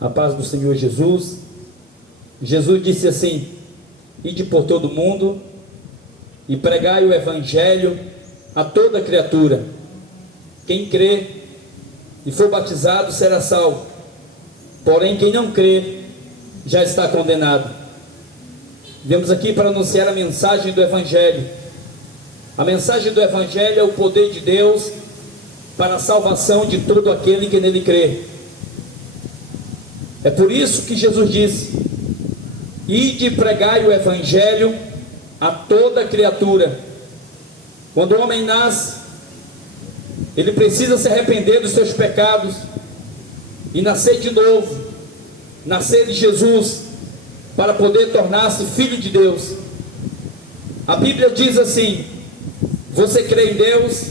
A paz do Senhor Jesus. Jesus disse assim: ide por todo o mundo e pregai o evangelho a toda criatura. Quem crê e for batizado será salvo, porém quem não crê já está condenado. Viemos aqui para anunciar a mensagem do evangelho. A mensagem do evangelho é o poder de Deus para a salvação de todo aquele que nele crê. É por isso que Jesus disse: ide e pregai o evangelho a toda criatura. Quando o homem nasce, ele precisa se arrepender dos seus pecados e nascer de novo, nascer de Jesus, para poder tornar-se filho de Deus. A Bíblia diz assim: você crê em Deus,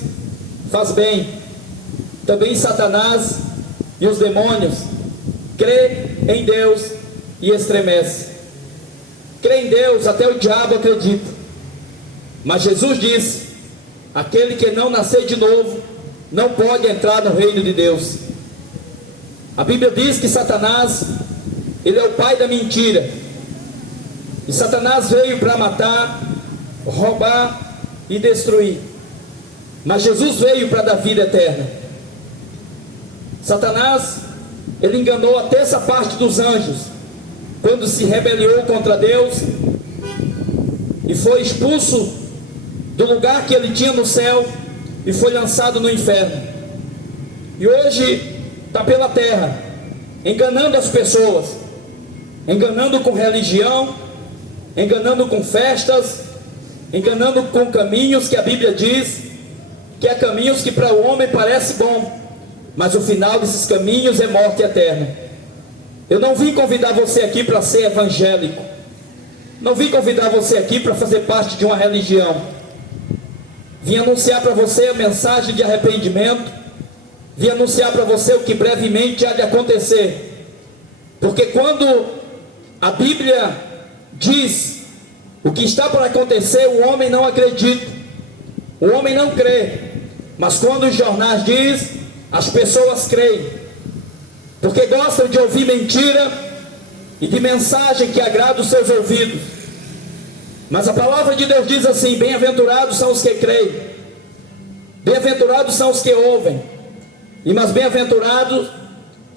faz bem. Também Satanás e os demônios crê em Deus e estremece. Crê em Deus, até o diabo acredita. Mas Jesus disse: aquele que não nascer de novo não pode entrar no reino de Deus. A Bíblia diz que Satanás, ele é o pai da mentira. E Satanás veio para matar, roubar e destruir. Mas Jesus veio para dar vida eterna. Satanás, ele enganou a terça parte dos anjos quando se rebelou contra Deus e foi expulso do lugar que ele tinha no céu e foi lançado no inferno. E hoje está pela terra, enganando as pessoas, enganando com religião, enganando com festas, enganando com caminhos que a Bíblia diz que é caminhos que para o homem parece bom, mas o final desses caminhos é morte eterna. Eu não vim convidar você aqui para ser evangélico, não vim convidar você aqui para fazer parte de uma religião. Vim anunciar para você a mensagem de arrependimento, vim anunciar para você o que brevemente há de acontecer. Porque quando a Bíblia diz o que está para acontecer, o homem não acredita, o homem não crê. Mas quando os jornais diz, as pessoas creem, porque gostam de ouvir mentira e de mensagem que agrada os seus ouvidos. Mas a palavra de Deus diz assim: bem-aventurados são os que creem, bem-aventurados são os que ouvem, e mais bem-aventurados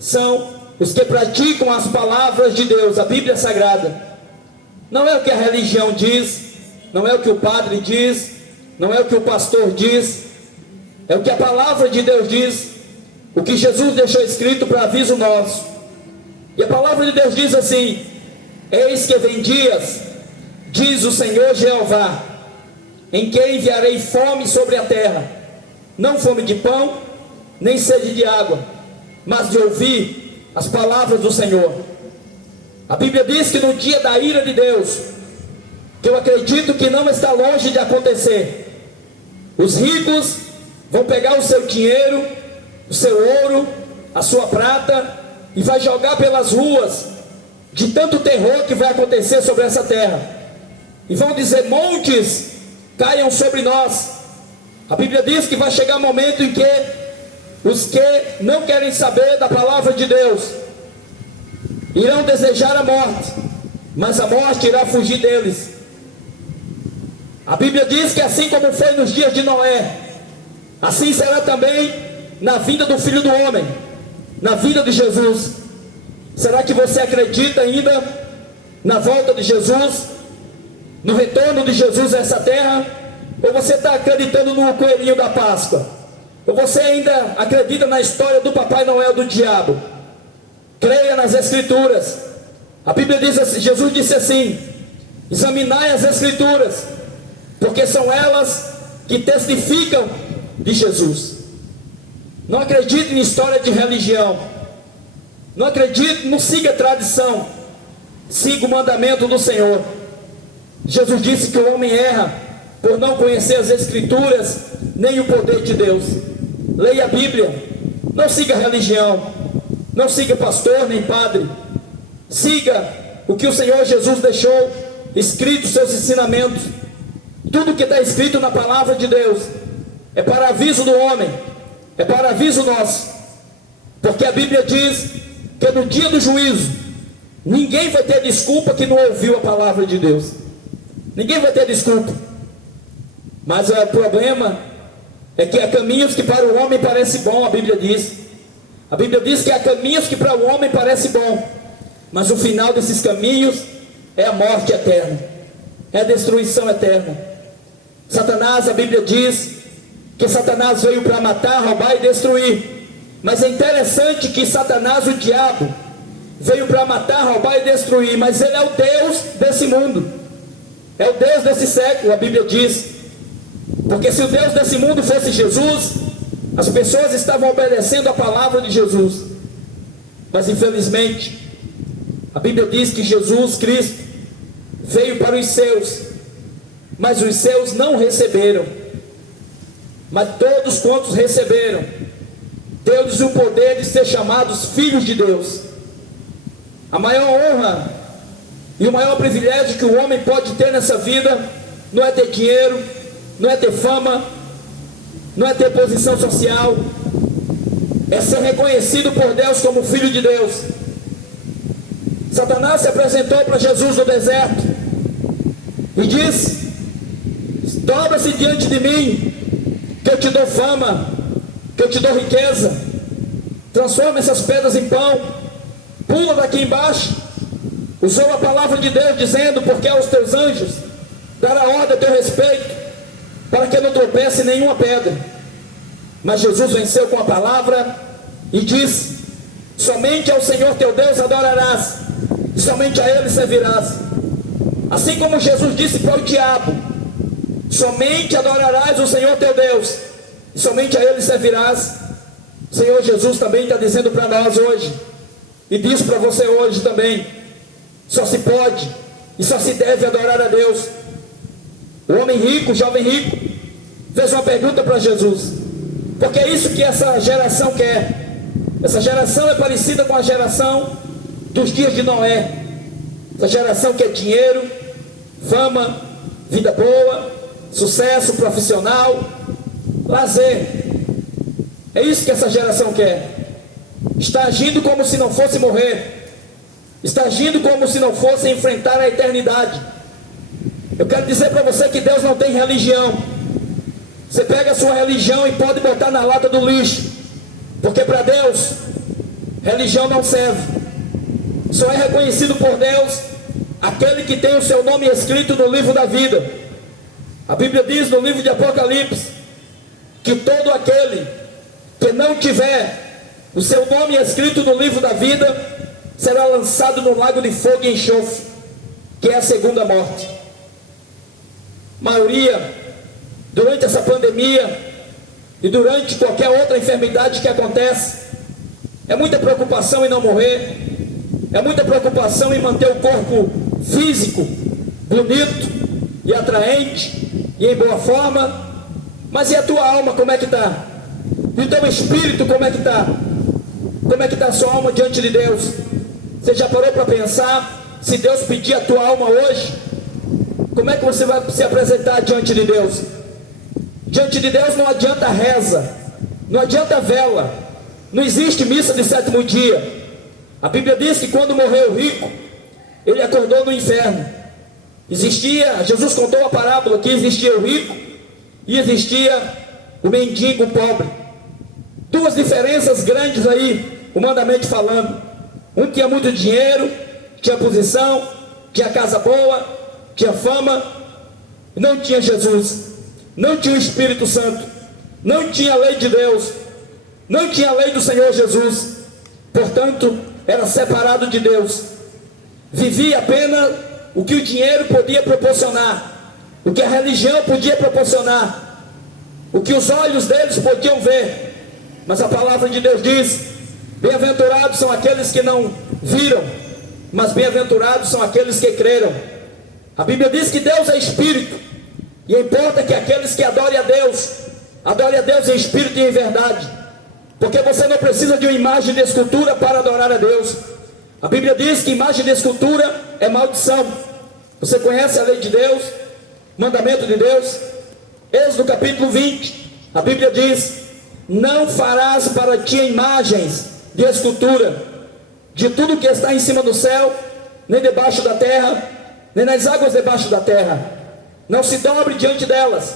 são os que praticam as palavras de Deus, a Bíblia Sagrada. Não é o que a religião diz, não é o que o padre diz, não é o que o pastor diz, é o que a palavra de Deus diz, o que Jesus deixou escrito para aviso nosso. E a palavra de Deus diz assim: eis que vem dias, diz o Senhor Jeová, em que enviarei fome sobre a terra, não fome de pão, nem sede de água, mas de ouvir as palavras do Senhor. A Bíblia diz que no dia da ira de Deus, que eu acredito que não está longe de acontecer, os ricos vão pegar o seu dinheiro, o seu ouro, a sua prata, e vai jogar pelas ruas, de tanto terror que vai acontecer sobre essa terra, e vão dizer: montes caiam sobre nós. A Bíblia diz que vai chegar um momento em que os que não querem saber da palavra de Deus irão desejar a morte, mas a morte irá fugir deles. A Bíblia diz que assim como foi nos dias de Noé, assim será também na vinda do Filho do Homem, na vinda de Jesus. Será que você acredita ainda na volta de Jesus, no retorno de Jesus a essa terra? Ou você está acreditando no coelhinho da Páscoa? Ou você ainda acredita na história do Papai Noel, do diabo? Creia nas Escrituras. A Bíblia diz assim, Jesus disse assim: examinai as Escrituras, porque são elas que testificam de Jesus. Não acredite em história de religião, não acredite, não siga a tradição, siga o mandamento do Senhor. Jesus disse que o homem erra por não conhecer as Escrituras, nem o poder de Deus. Leia a Bíblia, não siga a religião, não siga pastor nem padre, siga o que o Senhor Jesus deixou escrito, seus ensinamentos. Tudo que está escrito na palavra de Deus é para aviso do homem, é para aviso nosso, porque a Bíblia diz que no dia do juízo, ninguém vai ter desculpa que não ouviu a palavra de Deus. Ninguém vai ter desculpa. Mas o problema é que há caminhos que para o homem parece bom, a Bíblia diz. A Bíblia diz que há caminhos que para o homem parece bom, mas o final desses caminhos é a morte eterna, é a destruição eterna. Satanás, a Bíblia diz que Satanás veio para matar, roubar e destruir. Mas é interessante que Satanás, o diabo, veio para matar, roubar e destruir, mas ele é o Deus desse mundo, é o Deus desse século, a Bíblia diz. Porque se o Deus desse mundo fosse Jesus, as pessoas estavam obedecendo a palavra de Jesus. Mas infelizmente, a Bíblia diz que Jesus Cristo veio para os seus, mas os seus não receberam. Mas todos quantos receberam, deu-lhes o poder de ser chamados filhos de Deus. A maior honra e o maior privilégio que o homem pode ter nessa vida não é ter dinheiro, não é ter fama, não é ter posição social, é ser reconhecido por Deus como filho de Deus. Satanás se apresentou para Jesus no deserto e disse: dobra-se diante de mim, que eu te dou fama, que eu te dou riqueza, transforma essas pedras em pão, pula daqui embaixo. Usou a palavra de Deus dizendo: porque aos teus anjos dará ordem a teu respeito, para que não tropece nenhuma pedra. Mas Jesus venceu com a palavra e disse: somente ao Senhor teu Deus adorarás, e somente a Ele servirás. Assim como Jesus disse para o diabo: somente adorarás o Senhor teu Deus, e somente a Ele servirás. O Senhor Jesus também está dizendo para nós hoje, e diz para você hoje também: só se pode e só se deve adorar a Deus. O homem rico, o jovem rico, fez uma pergunta para Jesus, porque é isso que essa geração quer. Essa geração é parecida com a geração dos dias de Noé. Essa geração quer dinheiro, fama, vida boa, sucesso profissional, lazer. É isso que essa geração quer. Está agindo como se não fosse morrer, está agindo como se não fosse enfrentar a eternidade. Eu quero dizer para você que Deus não tem religião. Você pega a sua religião e pode botar na lata do lixo, porque para Deus religião não serve. Só é reconhecido por Deus aquele que tem o seu nome escrito no livro da vida. A Bíblia diz no livro de Apocalipse que todo aquele que não tiver o seu nome escrito no livro da vida será lançado no lago de fogo e enxofre, que é a segunda morte. Maioria, durante essa pandemia e durante qualquer outra enfermidade que acontece, é muita preocupação em não morrer, é muita preocupação em manter o corpo físico bonito e atraente e em boa forma. Mas e a tua alma, como é que está? E o teu espírito, como é que está? Como é que está a sua alma diante de Deus? Você já parou para pensar, se Deus pedir a tua alma hoje, como é que você vai se apresentar diante de Deus? Diante de Deus não adianta reza, não adianta vela, não existe missa de sétimo dia. A Bíblia diz que quando morreu o rico, ele acordou no inferno. Jesus contou a parábola que existia o rico e existia o mendigo, o pobre. Duas diferenças grandes aí, humanamente falando. Um tinha muito dinheiro, tinha posição, tinha casa boa, tinha fama, não tinha Jesus, não tinha o Espírito Santo, não tinha a lei de Deus, não tinha a lei do Senhor Jesus. Portanto, era separado de Deus. Vivia apenas o que o dinheiro podia proporcionar, o que a religião podia proporcionar, o que os olhos deles podiam ver. Mas a palavra de Deus diz: bem-aventurados são aqueles que não viram, mas bem-aventurados são aqueles que creram. A Bíblia diz que Deus é Espírito, e importa que aqueles que adorem a Deus em Espírito e em verdade, porque você não precisa de uma imagem de escultura para adorar a Deus. A Bíblia diz que imagem de escultura é maldição. Você conhece a lei de Deus, mandamento de Deus? Êxodo capítulo 20, a Bíblia diz: não farás para ti imagens de escultura, de tudo que está em cima do céu, nem debaixo da terra, nem nas águas debaixo da terra. Não se dobre diante delas,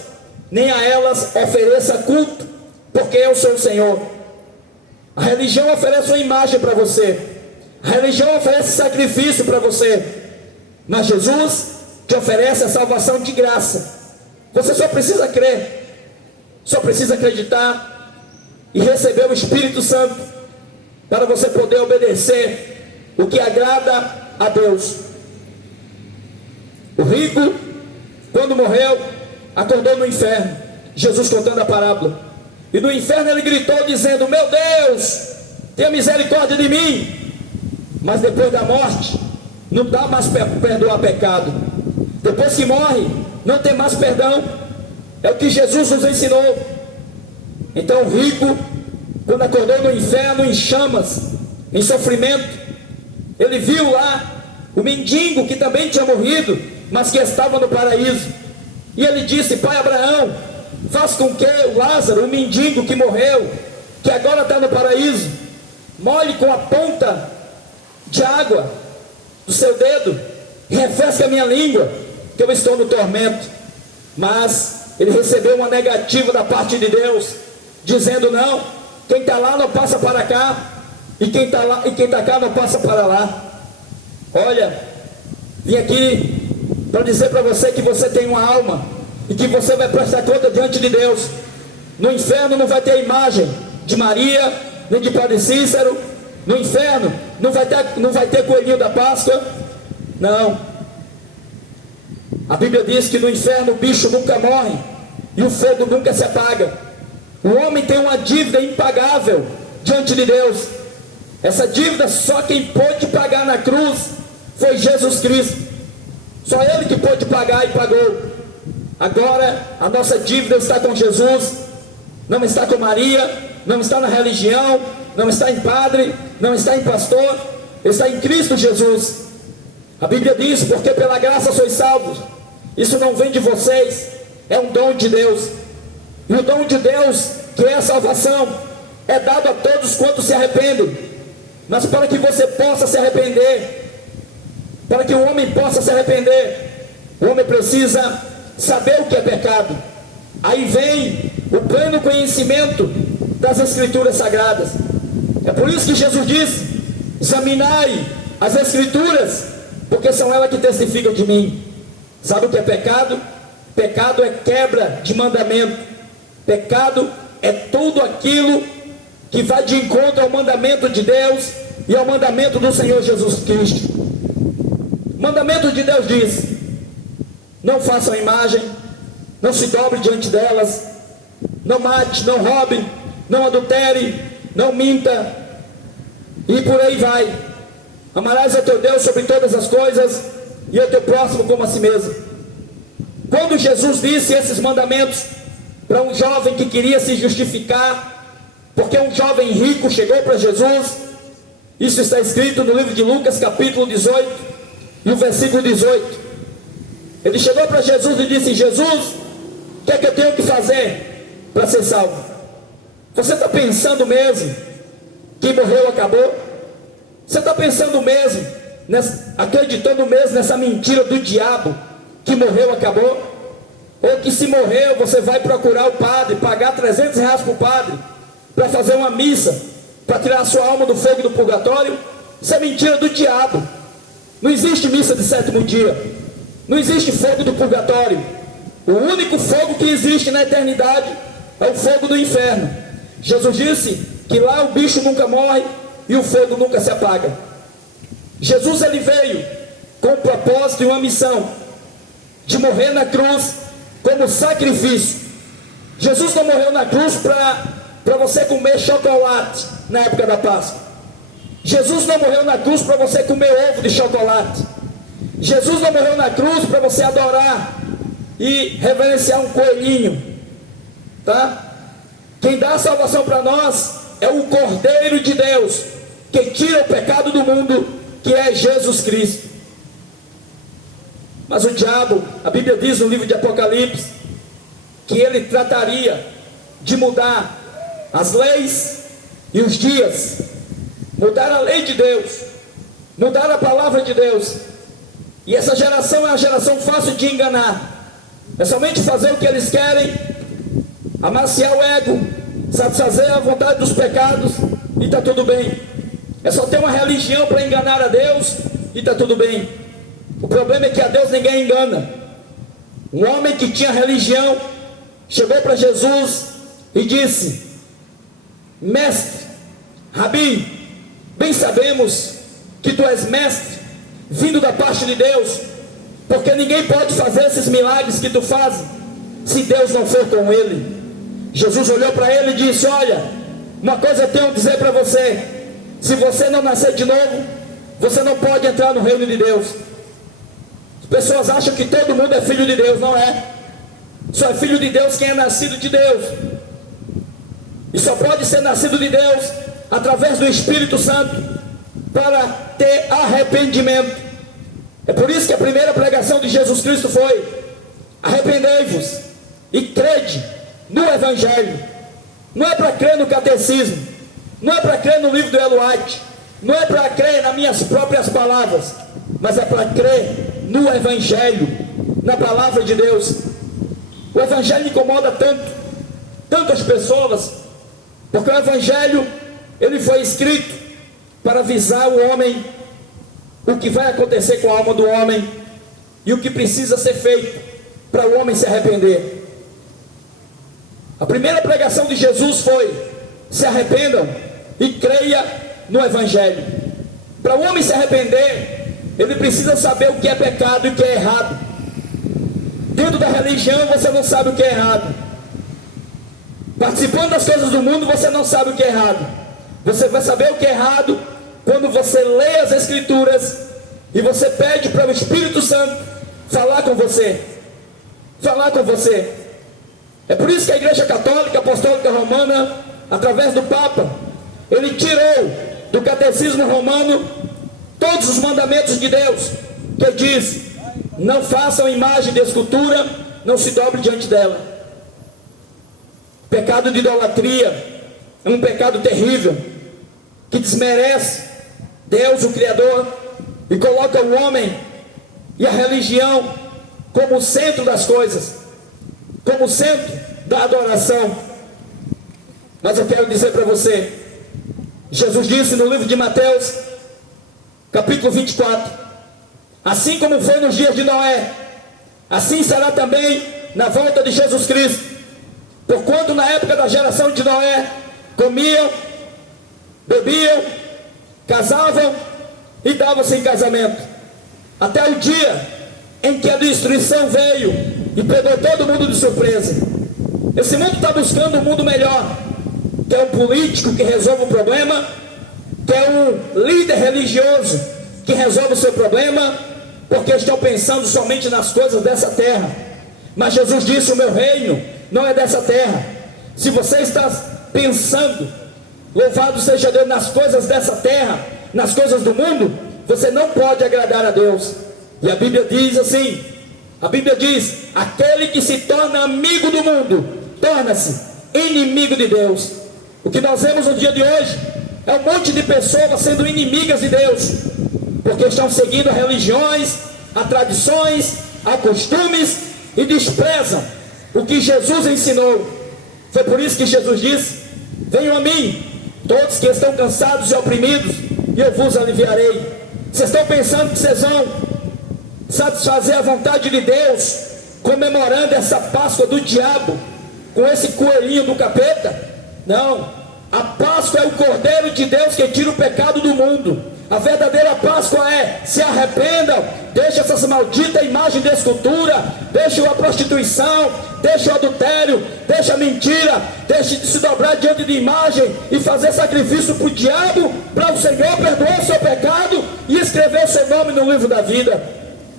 nem a elas ofereça culto, porque eu sou o Senhor. A religião oferece uma imagem para você, a religião oferece sacrifício para você, mas Jesus te oferece a salvação de graça. Você só precisa crer, só precisa acreditar e receber o Espírito Santo para você poder obedecer o que agrada a Deus. O rico, quando morreu, acordou no inferno, Jesus contando a parábola, e no inferno ele gritou dizendo: meu Deus, tenha misericórdia de mim. Mas depois da morte não dá mais perdoar pecado. Depois que morre, não tem mais perdão. É o que Jesus nos ensinou. Então o rico, quando acordou no inferno, em chamas, em sofrimento, ele viu lá o mendigo que também tinha morrido, mas que estava no paraíso. E ele disse: pai Abraão, faz com que o Lázaro, o mendigo que morreu, que agora está no paraíso, molhe com a ponta de água do seu dedo, refresca a minha língua, que eu estou no tormento. Mas ele recebeu uma negativa da parte de Deus, dizendo: não, quem está lá não passa para cá, e quem está cá não passa para lá. Olha, vim aqui para dizer para você que você tem uma alma, e que você vai prestar conta diante de Deus. No inferno não vai ter a imagem de Maria, nem de Padre Cícero. No inferno não vai ter coelhinho da Páscoa. Não. A Bíblia diz que no inferno o bicho nunca morre e o fogo nunca se apaga. O homem tem uma dívida impagável diante de Deus. Essa dívida só quem pôde pagar na cruz foi Jesus Cristo. Só Ele que pôde pagar e pagou. Agora a nossa dívida está com Jesus, não está com Maria, não está na religião, não está em padre, não está em pastor, está em Cristo Jesus. A Bíblia diz: porque pela graça sois salvos. Isso não vem de vocês, é um dom de Deus. E o dom de Deus, que é a salvação, é dado a todos quantos se arrependem. Mas para que você possa se arrepender, para que o homem possa se arrepender, o homem precisa saber o que é pecado. Aí vem o pleno conhecimento das Escrituras Sagradas. É por isso que Jesus diz: examinai as Escrituras, porque são elas que testificam de mim. Sabe o que é pecado? Pecado é quebra de mandamento. Pecado é tudo aquilo que vai de encontro ao mandamento de Deus e ao mandamento do Senhor Jesus Cristo. O mandamento de Deus diz: não façam imagem, não se dobre diante delas, não mate, não roube, não adultere, não minta, e por aí vai. Amarás a teu Deus sobre todas as coisas e o teu próximo como a si mesmo. Quando Jesus disse esses mandamentos para um jovem que queria se justificar, porque um jovem rico chegou para Jesus, isso está escrito no livro de Lucas capítulo 18 e o versículo 18. Ele chegou para Jesus e disse: Jesus, o que é que eu tenho que fazer para ser salvo? Você está pensando mesmo que morreu acabou? Você está pensando mesmo, acreditando mesmo nessa mentira do diabo, que morreu acabou? Ou que se morreu você vai procurar o padre, pagar R$300 para o padre, para fazer uma missa, para tirar a sua alma do fogo do purgatório? Isso é mentira do diabo. Não existe missa de sétimo dia, não existe fogo do purgatório. O único fogo que existe na eternidade é o fogo do inferno. Jesus disse que lá o bicho nunca morre e o fogo nunca se apaga. Jesus, ele veio com um propósito e uma missão de morrer na cruz como sacrifício. Jesus não morreu na cruz para você comer chocolate na época da Páscoa. Jesus não morreu na cruz para você comer ovo de chocolate. Jesus não morreu na cruz para você adorar e reverenciar um coelhinho, tá? Quem dá a salvação para nós é o Cordeiro de Deus, que tira o pecado do mundo, que é Jesus Cristo. Mas o diabo, a Bíblia diz no livro de Apocalipse, que ele trataria de mudar as leis e os dias, mudar a lei de Deus, mudaram a palavra de Deus. E essa geração é uma geração fácil de enganar. É somente fazer o que eles querem, amaciar o ego, satisfazer a vontade dos pecados, e está tudo bem. É só ter uma religião para enganar a Deus, e está tudo bem. O problema é que a Deus ninguém engana. Um homem que tinha religião chegou para Jesus e disse: mestre, Rabi, bem sabemos que tu és mestre, vindo da parte de Deus, porque ninguém pode fazer esses milagres que tu fazes, se Deus não for com ele. Jesus olhou para ele e disse: olha, uma coisa eu tenho a dizer para você: se você não nascer de novo, você não pode entrar no reino de Deus. As pessoas acham que todo mundo é filho de Deus. Não é. Só é filho de Deus quem é nascido de Deus, e só pode ser nascido de Deus através do Espírito Santo, para ter arrependimento. É por isso que a primeira pregação de Jesus Cristo foi: arrependei-vos e crede no Evangelho. Não é para crer no catecismo, não é para crer no livro do Ellen White, não é para crer nas minhas próprias palavras, mas é para crer no Evangelho, na palavra de Deus. O Evangelho incomoda tanto as pessoas, porque o Evangelho, ele foi escrito para avisar o homem o que vai acontecer com a alma do homem e o que precisa ser feito para o homem se arrepender. A primeira pregação de Jesus foi: se arrependam e creia no Evangelho. Para o homem se arrepender, ele precisa saber o que é pecado e o que é errado. Dentro da religião você não sabe o que é errado. Participando das coisas do mundo você não sabe o que é errado. Você vai saber o que é errado quando você lê as Escrituras e você pede para o Espírito Santo falar com você. Falar com você. É por isso que a Igreja Católica Apostólica Romana, através do Papa, ele tirou do Catecismo Romano todos os mandamentos de Deus, que diz: não façam imagem de escultura, não se dobre diante dela. Pecado de idolatria é um pecado terrível, que desmerece Deus, o Criador, e coloca o homem e a religião como o centro das coisas, como o centro da adoração. Mas eu quero dizer para você, Jesus disse no livro de Mateus, capítulo 24: assim como foi nos dias de Noé, assim será também na volta de Jesus Cristo. Porquanto na época da geração de Noé, comiam, bebiam, casavam e davam-se em casamento, até o dia em que a destruição veio e pegou todo mundo de surpresa. Esse mundo está buscando um mundo melhor, quer um político que resolva o problema, quer um líder religioso que resolva o seu problema, porque estão pensando somente nas coisas dessa terra. Mas Jesus disse: o meu reino não é dessa terra. Se você está pensando, louvado seja Deus, nas coisas dessa terra, nas coisas do mundo, você não pode agradar a Deus. E a Bíblia diz assim, a Bíblia diz: aquele que se torna amigo do mundo, torna-se inimigo de Deus. O que nós vemos no dia de hoje é um monte de pessoas sendo inimigas de Deus, porque estão seguindo a religiões, a tradições, a costumes, e desprezam o que Jesus ensinou. Foi por isso que Jesus disse: venham a mim, todos que estão cansados e oprimidos, e eu vos aliviarei. Vocês estão pensando que vocês vão satisfazer a vontade de Deus comemorando essa Páscoa do diabo com esse coelhinho do capeta? Não. A Páscoa é o Cordeiro de Deus que tira o pecado do mundo. A verdadeira Páscoa é: se arrependam, deixe essas malditas imagens de escultura, deixe a prostituição, deixe o adultério, deixe a mentira, deixe de se dobrar diante de imagem e fazer sacrifício para o diabo, para o Senhor perdoar o seu pecado e escrever o seu nome no livro da vida.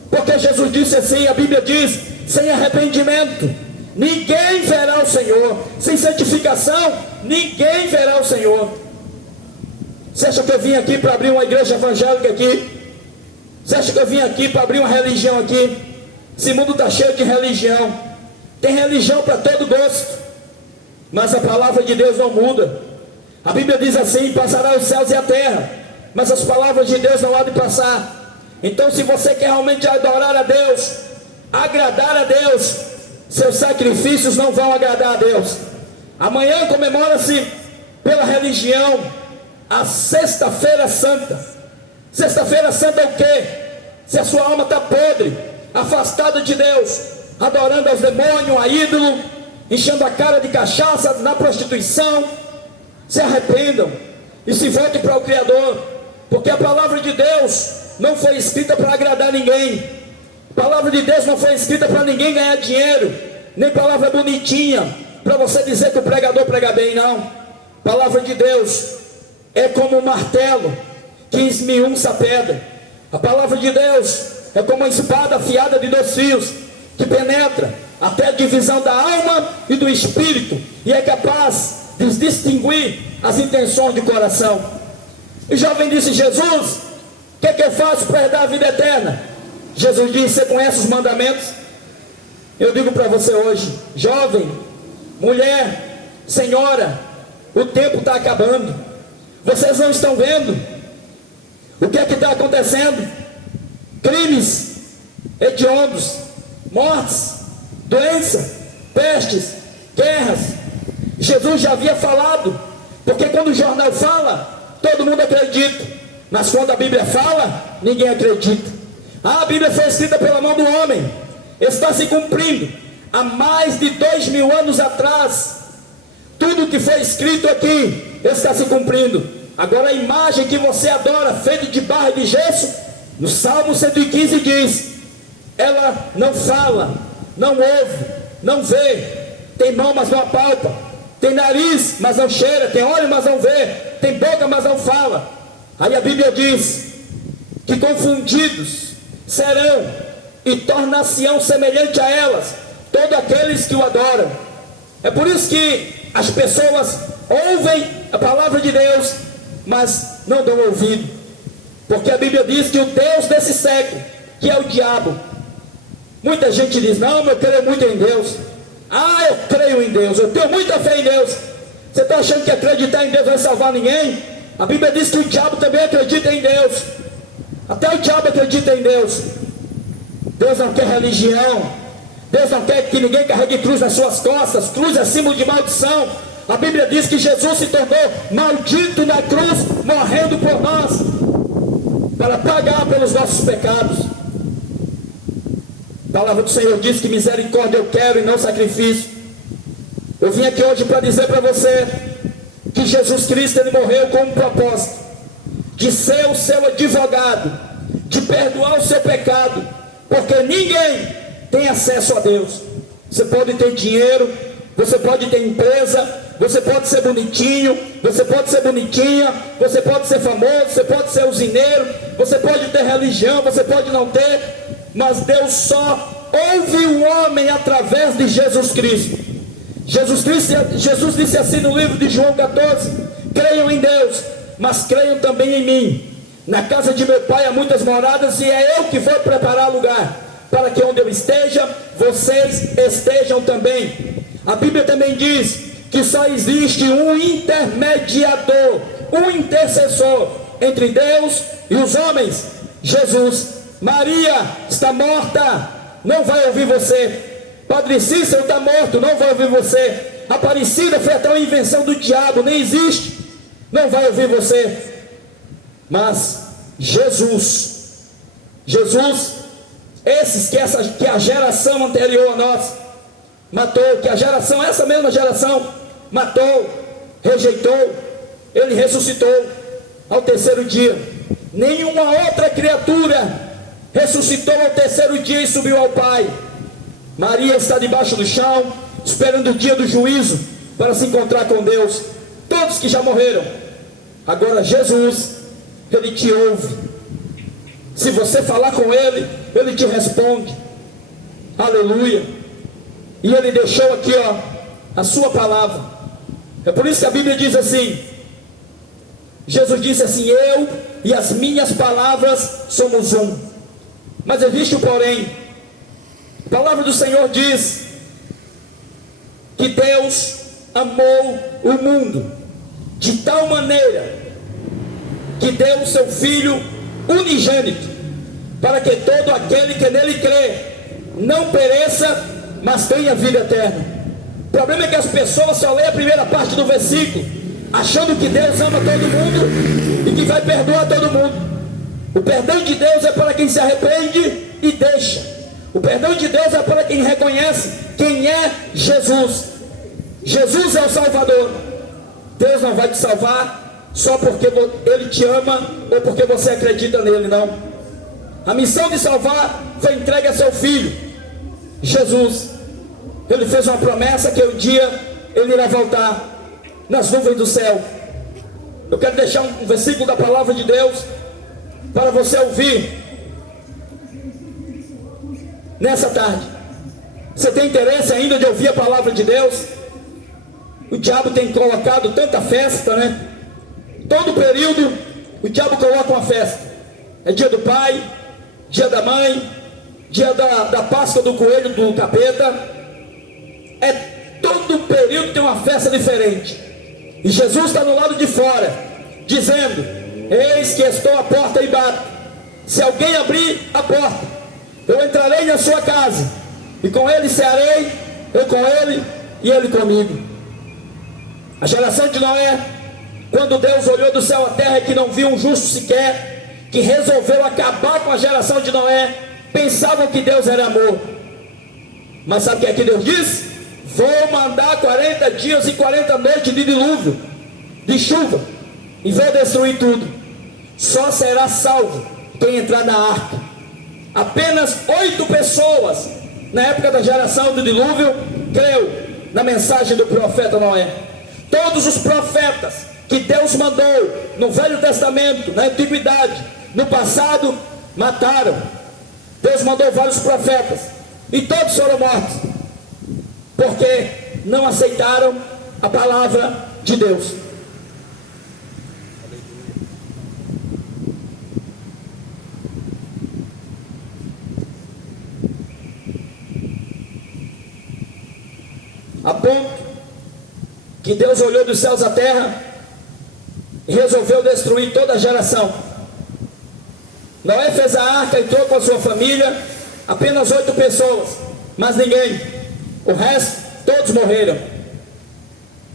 Porque Jesus disse assim, a Bíblia diz: sem arrependimento ninguém verá o Senhor. Sem santificação ninguém verá o Senhor. Você acha que eu vim aqui para abrir uma igreja evangélica aqui? Você acha que eu vim aqui para abrir uma religião aqui? Esse mundo está cheio de religião. Tem religião para todo gosto, mas a palavra de Deus não muda. A Bíblia diz assim: passará os céus e a terra, mas as palavras de Deus não há de passar. Então, se você quer realmente adorar a Deus, agradar a Deus, seus sacrifícios não vão agradar a Deus. Amanhã comemora-se pela religião a Sexta-feira Santa. Sexta-feira Santa é o quê? Se a sua alma está podre, afastada de Deus, adorando aos demônios, a ídolo, enchendo a cara de cachaça, na prostituição, se arrependam e se voltem para o Criador, porque a palavra de Deus não foi escrita para agradar ninguém. A palavra de Deus não foi escrita para ninguém ganhar dinheiro, nem palavra bonitinha para você dizer que o pregador prega bem, não. A palavra de Deus é como um martelo que esmiuça a pedra. A palavra de Deus é como uma espada afiada de 2 fios, que penetra até a divisão da alma e do espírito, e é capaz de distinguir as intenções do coração. E o jovem disse: Jesus, o que é que eu faço para herdar a vida eterna? Jesus disse: você conhece os mandamentos? Eu digo para você hoje, jovem, mulher, senhora, o tempo está acabando. Vocês não estão vendo o que é que está acontecendo? Crimes hediondos, mortes, doença, pestes, guerras. Jesus já havia falado, porque quando o jornal fala, todo mundo acredita, mas quando a Bíblia fala, ninguém acredita. A Bíblia foi escrita pela mão do homem, está se cumprindo. Há mais de 2000 anos atrás, tudo que foi escrito aqui está se cumprindo. Agora a imagem que você adora, feita de barro e de gesso, no Salmo 115 diz: ela não fala, não ouve, não vê, tem mão mas não apalpa, tem nariz mas não cheira, tem olho mas não vê, tem boca mas não fala. Aí a Bíblia diz que confundidos serão e tornar-se-ão semelhante a elas todos aqueles que o adoram. É por isso que as pessoas ouvem a palavra de Deus, mas não dão ouvido, porque a Bíblia diz que o Deus desse século, que é o diabo, muita gente diz: não, eu creio muito em Deus. Ah, eu creio em Deus, eu tenho muita fé em Deus. Você está achando que acreditar em Deus vai salvar ninguém? A Bíblia diz que o diabo também acredita em Deus. Até o diabo acredita em Deus. Deus não quer religião, Deus não quer que ninguém carregue cruz nas suas costas. Cruz é símbolo de maldição. A Bíblia diz que Jesus se tornou maldito na cruz, morrendo por nós, para pagar pelos nossos pecados. A palavra do Senhor diz que misericórdia eu quero e não sacrifício. Eu vim aqui hoje para dizer para você que Jesus Cristo, ele morreu com um propósito, de ser o seu advogado, de perdoar o seu pecado, porque ninguém tem acesso a Deus. Você pode ter dinheiro, você pode ter empresa, você pode ser bonitinho, você pode ser bonitinha, você pode ser famoso, você pode ser usineiro, você pode ter religião, você pode não ter, mas Deus só ouve o homem através de Jesus Cristo. Jesus disse assim no livro de João 14: creiam em Deus, mas creiam também em mim. Na casa de meu pai há muitas moradas, e é eu que vou preparar lugar, para que onde eu esteja, vocês estejam também. A Bíblia também diz que só existe um intermediador, um intercessor entre Deus e os homens: Jesus. Maria está morta, não vai ouvir você. Padre Cícero está morto, não vai ouvir você. Aparecida foi até uma invenção do diabo, nem existe, não vai ouvir você. Mas Jesus, esses que a geração anterior a nós matou, que a geração, essa mesma geração matou, rejeitou, ele ressuscitou ao terceiro dia. Nenhuma outra criatura ressuscitou ao terceiro dia e subiu ao Pai. Maria está debaixo do chão, esperando o dia do juízo para se encontrar com Deus. Todos que já morreram. Agora Jesus, ele te ouve. Se você falar com ele, ele te responde. Aleluia. E ele deixou aqui, a sua palavra. É por isso que a Bíblia diz assim, Jesus disse assim: eu e as minhas palavras somos um. Mas existe um porém. A palavra do Senhor diz que Deus amou o mundo de tal maneira que deu o seu Filho unigênito, para que todo aquele que nele crê não pereça, mas tenha vida eterna. O problema é que as pessoas só lêem a primeira parte do versículo, achando que Deus ama todo mundo e que vai perdoar todo mundo. O perdão de Deus é para quem se arrepende e deixa. O perdão de Deus é para quem reconhece quem é Jesus. Jesus é o Salvador. Deus não vai te salvar só porque Ele te ama ou porque você acredita nele, não. A missão de salvar foi entregue a seu Filho, Jesus. Ele fez uma promessa que um dia Ele irá voltar nas nuvens do céu. Eu quero deixar um versículo da palavra de Deus para você ouvir nessa tarde. Você tem interesse ainda de ouvir a palavra de Deus? O diabo tem colocado tanta festa, né? Todo período o diabo coloca uma festa. É dia do pai, dia da mãe, dia da Páscoa do coelho, do capeta. É todo período tem uma festa diferente. E Jesus está no lado de fora, dizendo: eis que estou à porta e bato. Se alguém abrir a porta, eu entrarei na sua casa, e com ele cearei, eu com ele e ele comigo. A geração de Noé, quando Deus olhou do céu à terra, que não viu um justo sequer, que resolveu acabar com a geração de Noé, pensavam que Deus era amor. Mas sabe o que é que Deus disse? Vou mandar 40 dias e 40 noites de dilúvio, de chuva, e vou destruir tudo. Só será salvo quem entrar na arca. Apenas 8 pessoas, na época da geração do dilúvio, creu na mensagem do profeta Noé. Todos os profetas que Deus mandou no Velho Testamento, na Antiguidade, no passado, mataram. Deus mandou vários profetas e todos foram mortos, porque não aceitaram a palavra de Deus. A ponto que Deus olhou dos céus à terra e resolveu destruir toda a geração. Noé fez a arca, entrou com a sua família, apenas 8 pessoas, mas ninguém. O resto, todos morreram.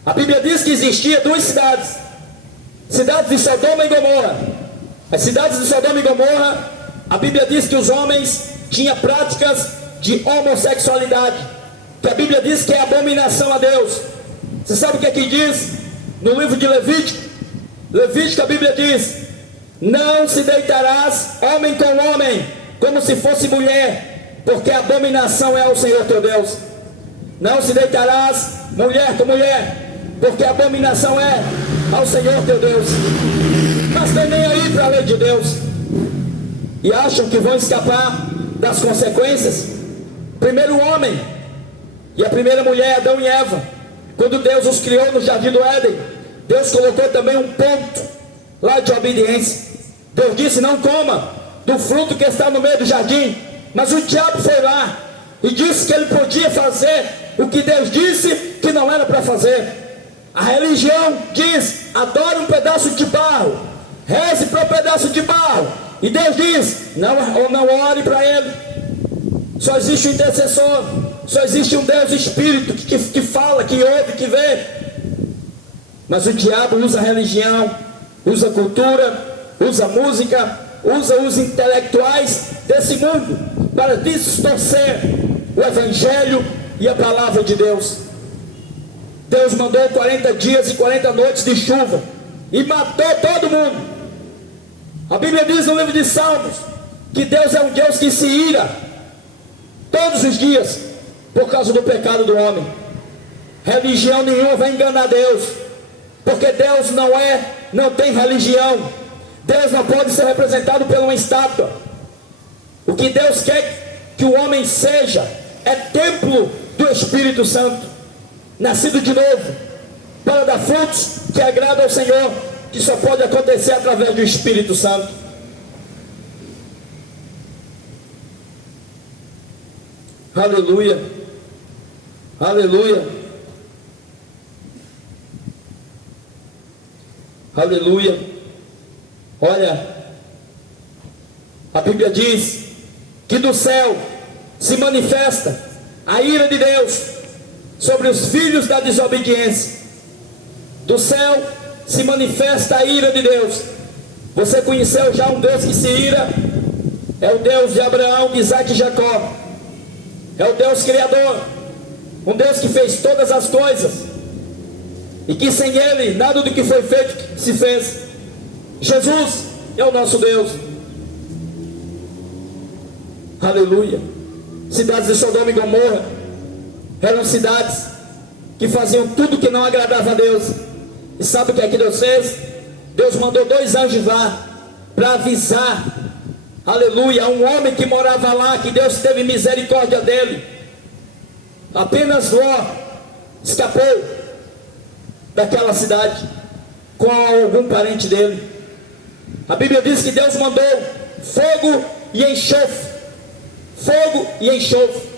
A Bíblia diz que existia 2 cidades, cidades de Sodoma e Gomorra. As cidades de Sodoma e Gomorra, a Bíblia diz que os homens tinham práticas de homossexualidade, que a Bíblia diz que é abominação a Deus. Você sabe o que é que diz no livro de Levítico? Levítico, a Bíblia diz: não se deitarás homem com homem, como se fosse mulher, porque a abominação é ao Senhor teu Deus. Não se deitarás mulher com mulher, porque a abominação é ao Senhor teu Deus. Mas tem nem aí para a lei de Deus, e acham que vão escapar das consequências. Primeiro o homem e a primeira mulher, Adão e Eva, quando Deus os criou no jardim do Éden, Deus colocou também um ponto lá de obediência. Deus disse: não coma do fruto que está no meio do jardim. Mas o diabo foi lá e disse que ele podia fazer o que Deus disse que não era para fazer. A religião diz: adore um pedaço de barro, reze para um pedaço de barro. E Deus diz: não ore para ele. Só existe um intercessor, só existe um Deus Espírito que fala, que ouve, que vê. Mas o diabo usa a religião, usa a cultura, usa a música, usa os intelectuais desse mundo para distorcer o Evangelho e a palavra de Deus. Deus mandou 40 dias e 40 noites de chuva e matou todo mundo. A Bíblia diz no livro de Salmos que Deus é um Deus que se ira todos os dias por causa do pecado do homem. Religião nenhuma vai enganar Deus, porque Deus não tem religião. Deus não pode ser representado por uma estátua. O que Deus quer que o homem seja é templo do Espírito Santo, nascido de novo, para dar frutos que agradam ao Senhor, que só pode acontecer através do Espírito Santo. Aleluia, aleluia, aleluia. Olha, a Bíblia diz que do céu se manifesta a ira de Deus sobre os filhos da desobediência. Do céu se manifesta a ira de Deus. Você conheceu já um Deus que se ira? É o Deus de Abraão, de Isaac e Jacó. É o Deus Criador, um Deus que fez todas as coisas, e que sem Ele nada do que foi feito se fez. Jesus é o nosso Deus. Aleluia. Cidades de Sodoma e Gomorra eram cidades que faziam tudo que não agradava a Deus. E sabe o que é que Deus fez? Deus mandou 2 anjos lá para avisar, aleluia, a um homem que morava lá, que Deus teve misericórdia dele. Apenas Ló escapou daquela cidade com algum parente dele. A Bíblia diz que Deus mandou fogo e enxofre. Fogo e enxofre.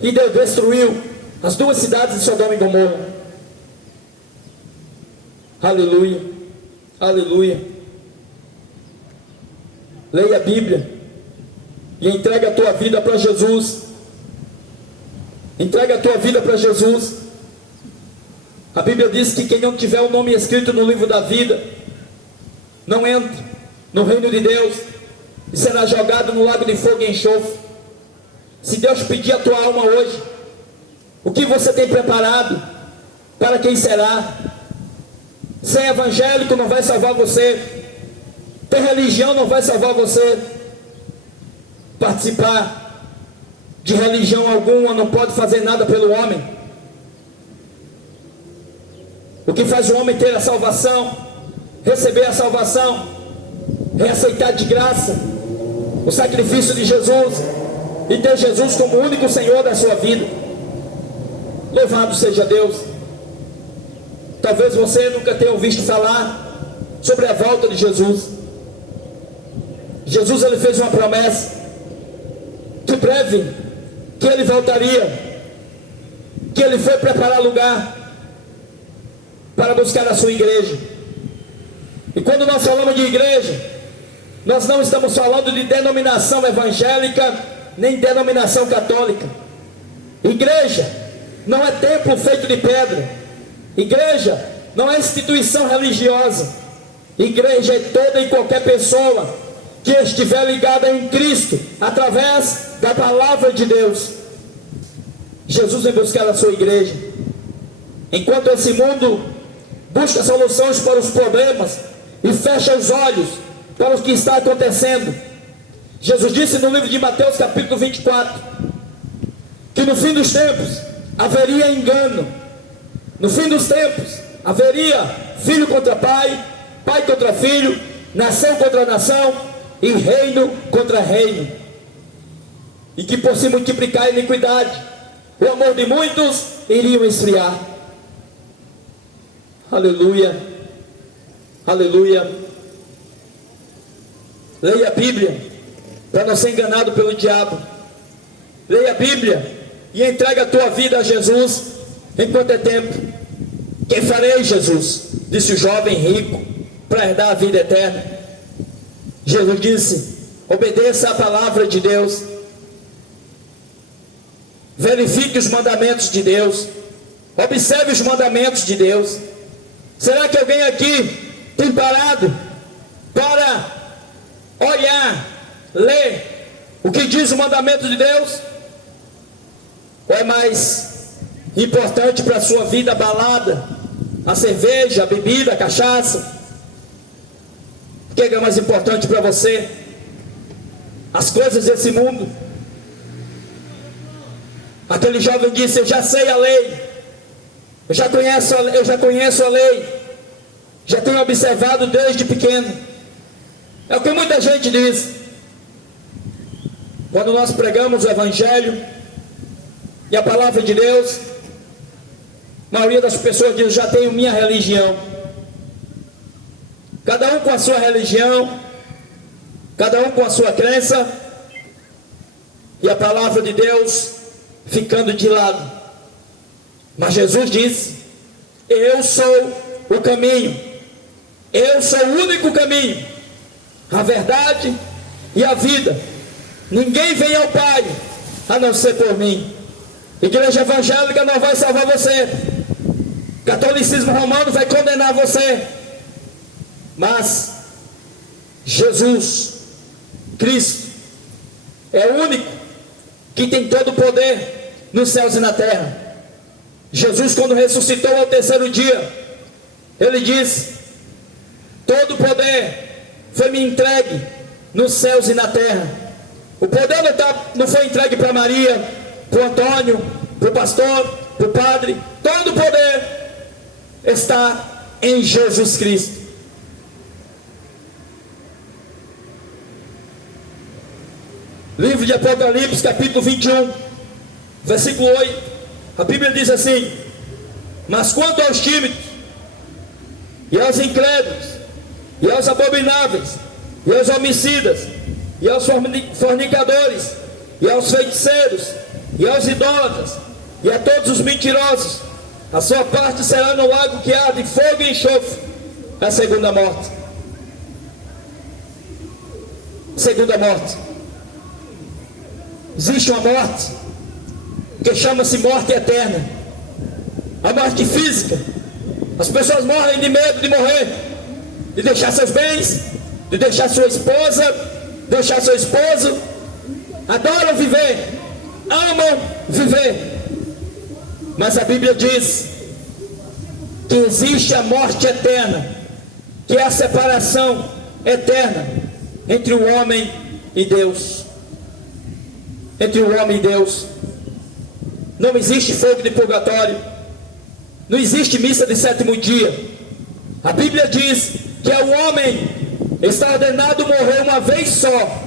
E Deus destruiu as 2 cidades de Sodoma e Gomorra. Aleluia. Aleluia. Leia a Bíblia e entrega a tua vida para Jesus. Entrega a tua vida para Jesus. A Bíblia diz que quem não tiver o nome escrito no livro da vida não entra no reino de Deus e será jogado no lago de fogo e enxofre. Se Deus pedir a tua alma hoje, o que você tem preparado? Para quem será? Ser evangélico não vai salvar você. Ter religião não vai salvar você. Participar de religião alguma não pode fazer nada pelo homem. O que faz o homem ter a salvação, receber a salvação, é aceitar de graça o sacrifício de Jesus e ter Jesus como o único Senhor da sua vida. Louvado seja Deus. Talvez você nunca tenha ouvido falar sobre a volta de Jesus. Jesus, ele fez uma promessa que breve que ele voltaria, que ele foi preparar lugar para buscar a sua igreja. E quando nós falamos de igreja, nós não estamos falando de denominação evangélica nem denominação católica. Igreja não é templo feito de pedra. Igreja não é instituição religiosa. Igreja é toda e qualquer pessoa que estiver ligada em Cristo através da palavra de Deus. Jesus vem buscar a sua igreja. Enquanto esse mundo busca soluções para os problemas e fecha os olhos para o que está acontecendo, Jesus disse no livro de Mateus capítulo 24 que no fim dos tempos haveria engano. No fim dos tempos haveria filho contra pai, pai contra filho, nação contra nação e reino contra reino, e que por se multiplicar a iniquidade, o amor de muitos iriam esfriar. Aleluia, aleluia. Leia a Bíblia para não ser enganado pelo diabo. Leia a Bíblia e entrega a tua vida a Jesus enquanto é tempo. Quem farei, Jesus? Disse o jovem rico, para herdar a vida eterna. Jesus disse: obedeça a palavra de Deus, verifique os mandamentos de Deus, observe os mandamentos de Deus. Será que alguém aqui tem parado para olhar, ler o que diz o mandamento de Deus? Ou é mais importante para a sua vida a balada, a cerveja, a bebida, a cachaça? O que é mais importante para você? As coisas desse mundo? Aquele jovem disse: eu já sei a lei, eu já conheço a lei, já tenho observado desde pequeno. É o que muita gente diz. Quando nós pregamos o Evangelho e a palavra de Deus, a maioria das pessoas diz: já tenho minha religião. Cada um com a sua religião, cada um com a sua crença, e a palavra de Deus ficando de lado. Mas Jesus disse: eu sou o caminho, eu sou o único caminho, a verdade e a vida. Ninguém vem ao Pai a não ser por mim. Igreja evangélica não vai salvar você. Catolicismo romano vai condenar você. Mas Jesus Cristo é o único que tem todo o poder nos céus e na terra. Jesus, quando ressuscitou ao terceiro dia, ele disse: todo o poder foi me entregue nos céus e na terra. O poder não foi entregue para Maria, para o Antônio, para o pastor, para o padre. Todo o poder está em Jesus Cristo. Livro de Apocalipse, capítulo 21, versículo 8. A Bíblia diz assim: mas quanto aos tímidos, e aos incrédulos, e aos abomináveis, e aos homicidas, e aos fornicadores, e aos feiticeiros, e aos idólatras, e a todos os mentirosos, a sua parte será no lago que arde fogo e enxofre, a segunda morte. Segunda morte. Existe uma morte que chama-se morte eterna. A morte física. As pessoas morrem de medo de morrer, de deixar seus bens, de deixar sua esposa, deixar seu esposo. Adoram viver, amam viver. Mas a Bíblia diz que existe a morte eterna, que é a separação eterna entre o homem e Deus. Entre o homem e Deus. Não existe fogo de purgatório. Não existe missa de sétimo dia. A Bíblia diz que o homem está ordenado a morrer uma vez só.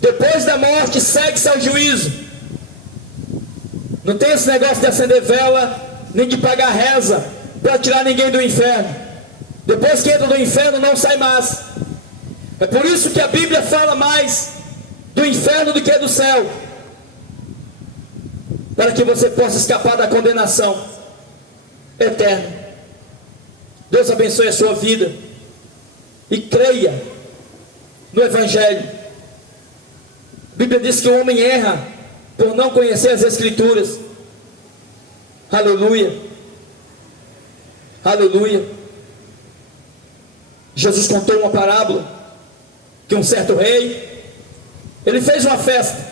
Depois da morte segue-se ao juízo. Não tem esse negócio de acender vela, nem de pagar reza para tirar ninguém do inferno. Depois que entra do inferno não sai mais. É por isso que a Bíblia fala mais do inferno do que do céu, para que você possa escapar da condenação eterna. Deus abençoe a sua vida e creia no Evangelho. A Bíblia diz que o homem erra por não conhecer as Escrituras. Aleluia, aleluia. Jesus contou uma parábola que um certo rei, ele fez uma festa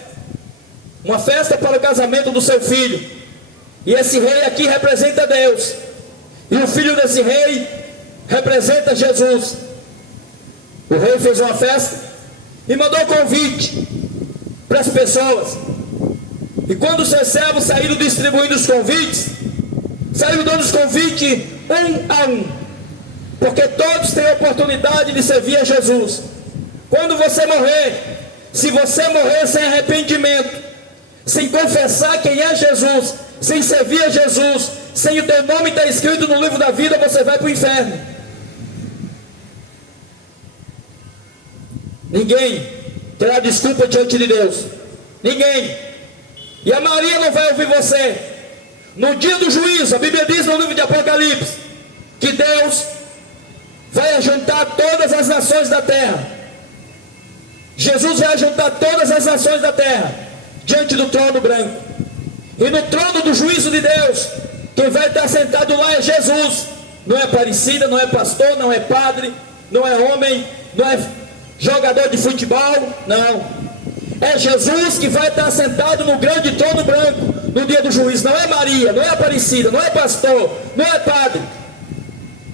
para o casamento do seu filho, e esse rei aqui representa Deus, e o filho desse rei representa Jesus. O rei fez uma festa e mandou convite para as pessoas, e quando os seus servos saíram distribuindo os convites, saíram dando os convites um a um, porque todos têm a oportunidade de servir a Jesus. Quando você morrer, se você morrer sem arrependimento, sem confessar quem é Jesus, sem servir a Jesus, sem o teu nome estar escrito no livro da vida, você vai para o inferno. Ninguém terá desculpa diante de Deus. Ninguém. E a maioria não vai ouvir você. No dia do juízo, a Bíblia diz no livro de Apocalipse que Deus vai ajuntar todas as nações da terra. Jesus vai ajuntar todas as nações da terra diante do trono branco. E no trono do juízo de Deus, quem vai estar sentado lá é Jesus. Não é Aparecida, não é pastor, não é padre, não é homem, não é jogador de futebol, não. É Jesus que vai estar sentado no grande trono branco no dia do juízo. Não é Maria, não é Aparecida, não é pastor, não é padre.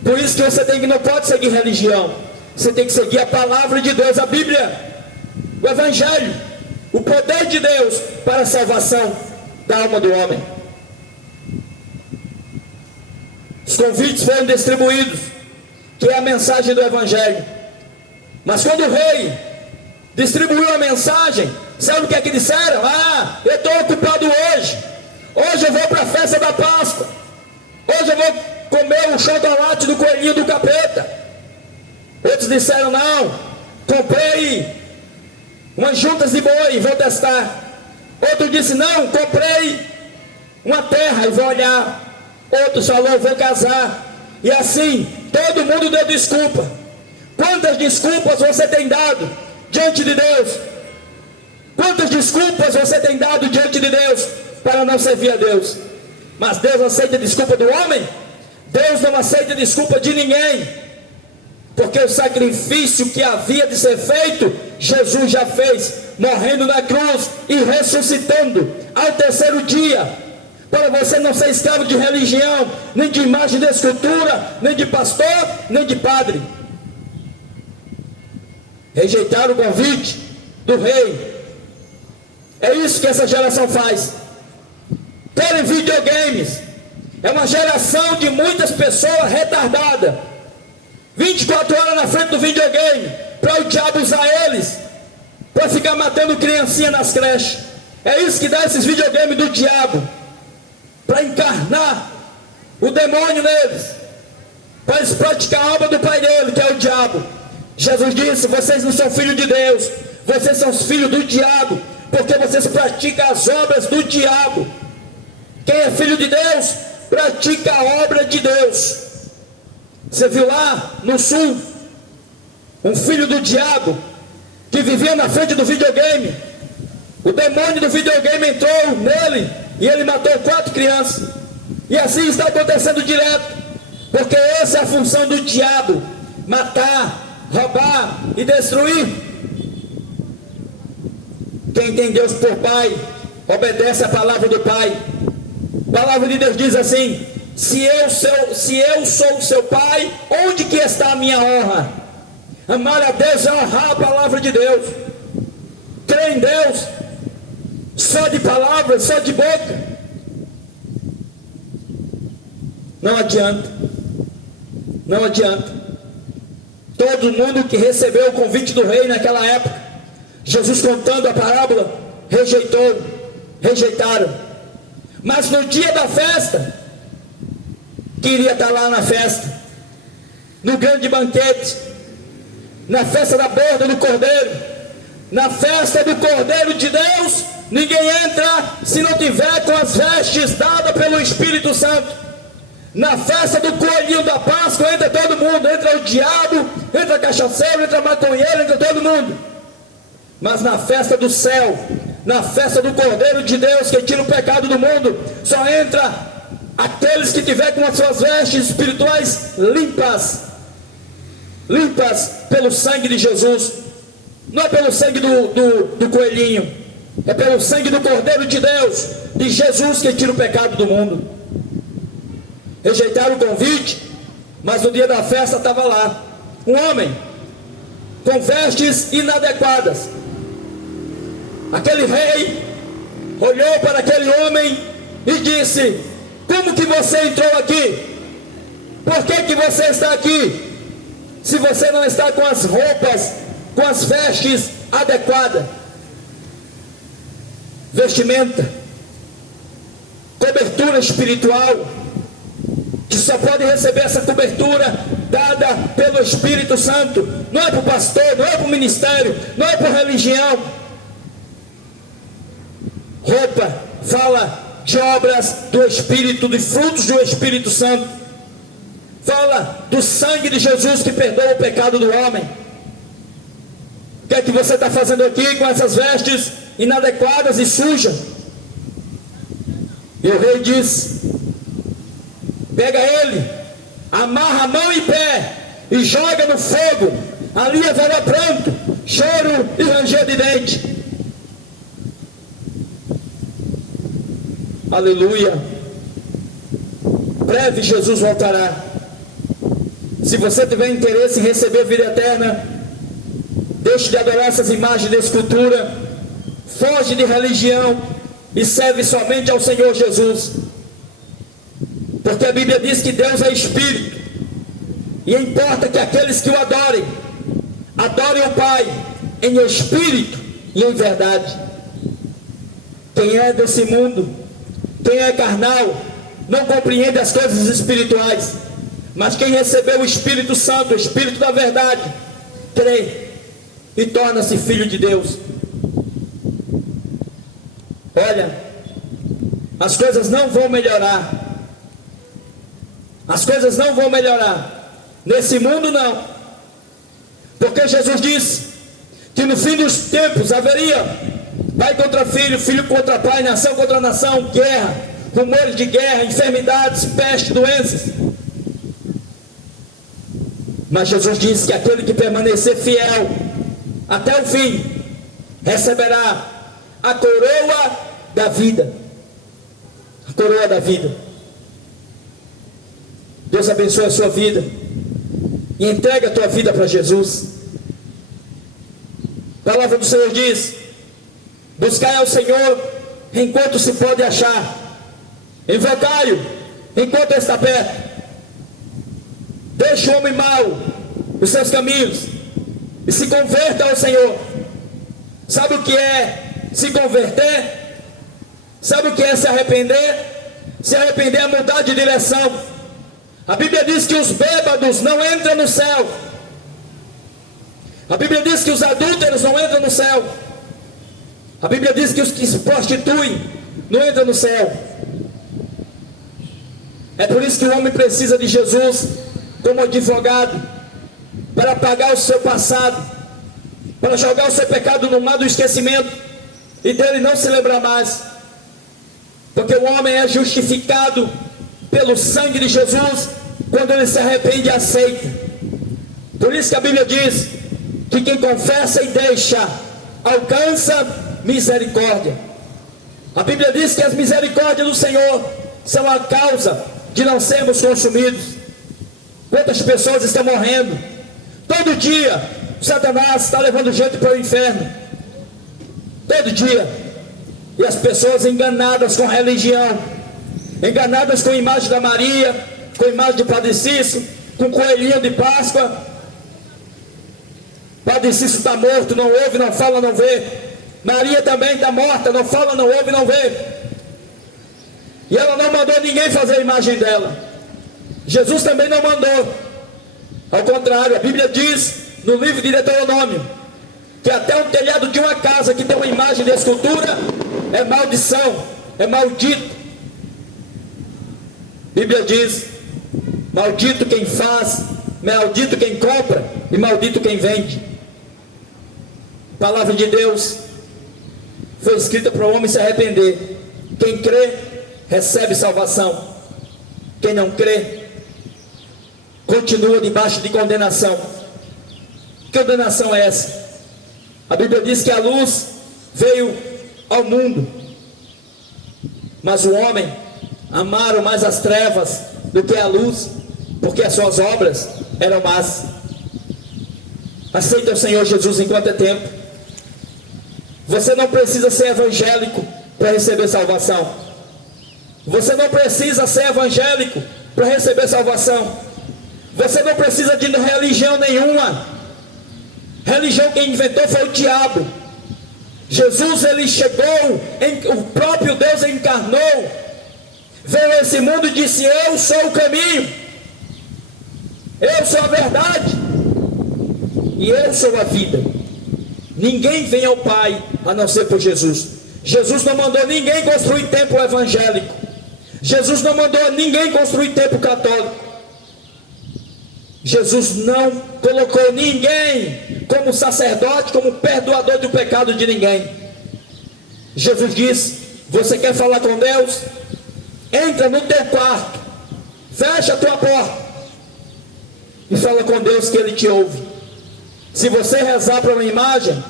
Por isso que você não pode seguir religião. Você tem que seguir a palavra de Deus, a Bíblia, o Evangelho, o poder de Deus para a salvação da alma do homem. Os convites foram distribuídos, que é a mensagem do Evangelho. Mas quando o rei distribuiu a mensagem, sabe o que é que disseram? Ah, eu estou ocupado hoje. Hoje eu vou para a festa da Páscoa. Hoje eu vou comer o chocolate do coelhinho do capeta. Outros disseram, não, comprei umas juntas de boi e vou testar. Outro disse, não, comprei uma terra e vou olhar. Outros falou, vou casar. E assim, todo mundo deu desculpa. Quantas desculpas você tem dado diante de Deus? Quantas desculpas você tem dado diante de Deus para não servir a Deus? Mas Deus aceita a desculpa do homem? Deus não aceita a desculpa de ninguém, porque o sacrifício que havia de ser feito, Jesus já fez, morrendo na cruz e ressuscitando ao terceiro dia, para você não ser escravo de religião, nem de imagem de escultura, nem de pastor, nem de padre. Rejeitaram o convite do rei. É isso que essa geração faz. Querem videogames. É uma geração de muitas pessoas retardadas, 24 horas na frente do videogame, para o diabo usar eles, para ficar matando criancinha nas creches. É isso que dá esses videogames do diabo, para encarnar o demônio neles, para eles praticar a obra do pai dele, que é o diabo. Jesus disse: vocês não são filhos de Deus, vocês são os filhos do diabo, porque vocês praticam as obras do diabo. Quem é filho de Deus, pratica a obra de Deus. Você viu lá no sul, um filho do diabo, que vivia na frente do videogame. O demônio do videogame entrou nele, e ele matou 4 crianças. E assim está acontecendo direto, porque essa é a função do diabo: matar, roubar e destruir. Quem tem Deus por pai, obedece a palavra do pai. A palavra de Deus diz assim: se eu sou o seu pai, onde que está a minha honra? Amar a Deus é honrar a palavra de Deus. Crer em Deus só de palavras, só de boca, não adianta. Não adianta. Todo mundo que recebeu o convite do rei naquela época, Jesus contando a parábola, rejeitaram. Mas no dia da festa, queria estar lá na festa, no grande banquete, na festa da borda do Cordeiro, na festa do Cordeiro de Deus. Ninguém entra se não tiver com as vestes dadas pelo Espírito Santo. Na festa do coelhinho da Páscoa entra todo mundo, entra o diabo, entra cachaceiro, entra maconheiro, entra todo mundo. Mas na festa do céu, na festa do Cordeiro de Deus, que tira o pecado do mundo, só entra aqueles que tiver com as suas vestes espirituais limpas pelo sangue de Jesus. Não é pelo sangue do coelhinho, é pelo sangue do Cordeiro de Deus, de Jesus, que tira o pecado do mundo. Rejeitaram o convite, mas no dia da festa estava lá um homem com vestes inadequadas. Aquele rei olhou para aquele homem e disse: como que você entrou aqui? Por que você está aqui, se você não está com as roupas, com as vestes adequadas? Vestimenta, cobertura espiritual, que só pode receber essa cobertura dada pelo Espírito Santo. Não é para o pastor, não é para o ministério, não é para a religião. Roupa fala de obras do Espírito, de frutos do Espírito Santo. Fala do sangue de Jesus que perdoa o pecado do homem. O que é que você está fazendo aqui com essas vestes inadequadas e sujas? E o rei diz: pega ele, amarra mão e pé e joga no fogo. Ali haverá pranto, choro e ranger de dente. Aleluia. Breve Jesus voltará. Se você tiver interesse em receber vida eterna, deixe de adorar essas imagens de escultura, foge de religião e serve somente ao Senhor Jesus. Porque a Bíblia diz que Deus é Espírito, e importa que aqueles que o adorem, adorem o Pai em Espírito e em verdade. Quem é desse mundo, quem é carnal, não compreende as coisas espirituais. Mas quem recebeu o Espírito Santo, o Espírito da verdade, crê e torna-se filho de Deus. Olha, as coisas não vão melhorar. As coisas não vão melhorar. Nesse mundo não. Porque Jesus disse que no fim dos tempos haveria pai contra filho, filho contra pai, nação contra nação, guerra, rumores de guerra, enfermidades, peste, doenças. Mas Jesus disse que aquele que permanecer fiel até o fim receberá a coroa da vida. A coroa da vida. Deus abençoe a sua vida e entregue a tua vida para Jesus. A palavra do Senhor diz: buscai ao Senhor enquanto se pode achar, invocai-o enquanto está perto. Deixe o homem mau os seus caminhos e se converta ao Senhor. Sabe o que é se converter? Sabe o que é se arrepender? Se arrepender é mudar de direção. A Bíblia diz que os bêbados não entram no céu. A Bíblia diz que os adúlteros não entram no céu. A Bíblia diz que os que se prostituem não entram no céu. É por isso que o homem precisa de Jesus como advogado, para pagar o seu passado, para jogar o seu pecado no mar do esquecimento e dele não se lembrar mais. Porque o homem é justificado pelo sangue de Jesus quando ele se arrepende e aceita. Por isso que a Bíblia diz que quem confessa e deixa alcança misericórdia. A Bíblia diz que as misericórdias do Senhor são a causa de não sermos consumidos. Quantas pessoas estão morrendo? Todo dia Satanás está levando gente para o inferno. Todo dia. E as pessoas enganadas com religião, enganadas com a imagem da Maria, com a imagem de Padre Cícero, com o coelhinho de Páscoa. Padre Cícero está morto, não ouve, não fala, não vê. Maria também está morta, não fala, não ouve, não vê. E ela não mandou ninguém fazer a imagem dela. Jesus também não mandou. Ao contrário, a Bíblia diz no livro de Deuteronômio que até o telhado de uma casa que tem uma imagem de escultura é maldição, é maldito. A Bíblia diz: maldito quem faz, maldito quem compra e maldito quem vende. A palavra de Deus foi escrita para o homem se arrepender. Quem crê recebe salvação. Quem não crê continua debaixo de condenação. Que condenação é essa? A Bíblia diz que a luz veio ao mundo, mas o homem amaram mais as trevas do que a luz, porque as suas obras eram más. Aceita o Senhor Jesus enquanto é tempo. Você não precisa ser evangélico para receber salvação. Você não precisa ser evangélico para receber salvação. Você não precisa de religião nenhuma. Religião quem inventou foi o diabo. Jesus, ele chegou, o próprio Deus encarnou, veio a esse mundo e disse: eu sou o caminho, eu sou a verdade e eu sou a vida. Ninguém vem ao Pai a não ser por Jesus. Jesus não mandou ninguém construir templo evangélico. Jesus não mandou ninguém construir templo católico. Jesus não colocou ninguém como sacerdote, como perdoador do pecado de ninguém. Jesus disse: você quer falar com Deus? Entra no teu quarto, fecha a tua porta e fala com Deus que Ele te ouve. Se você rezar para uma imagem,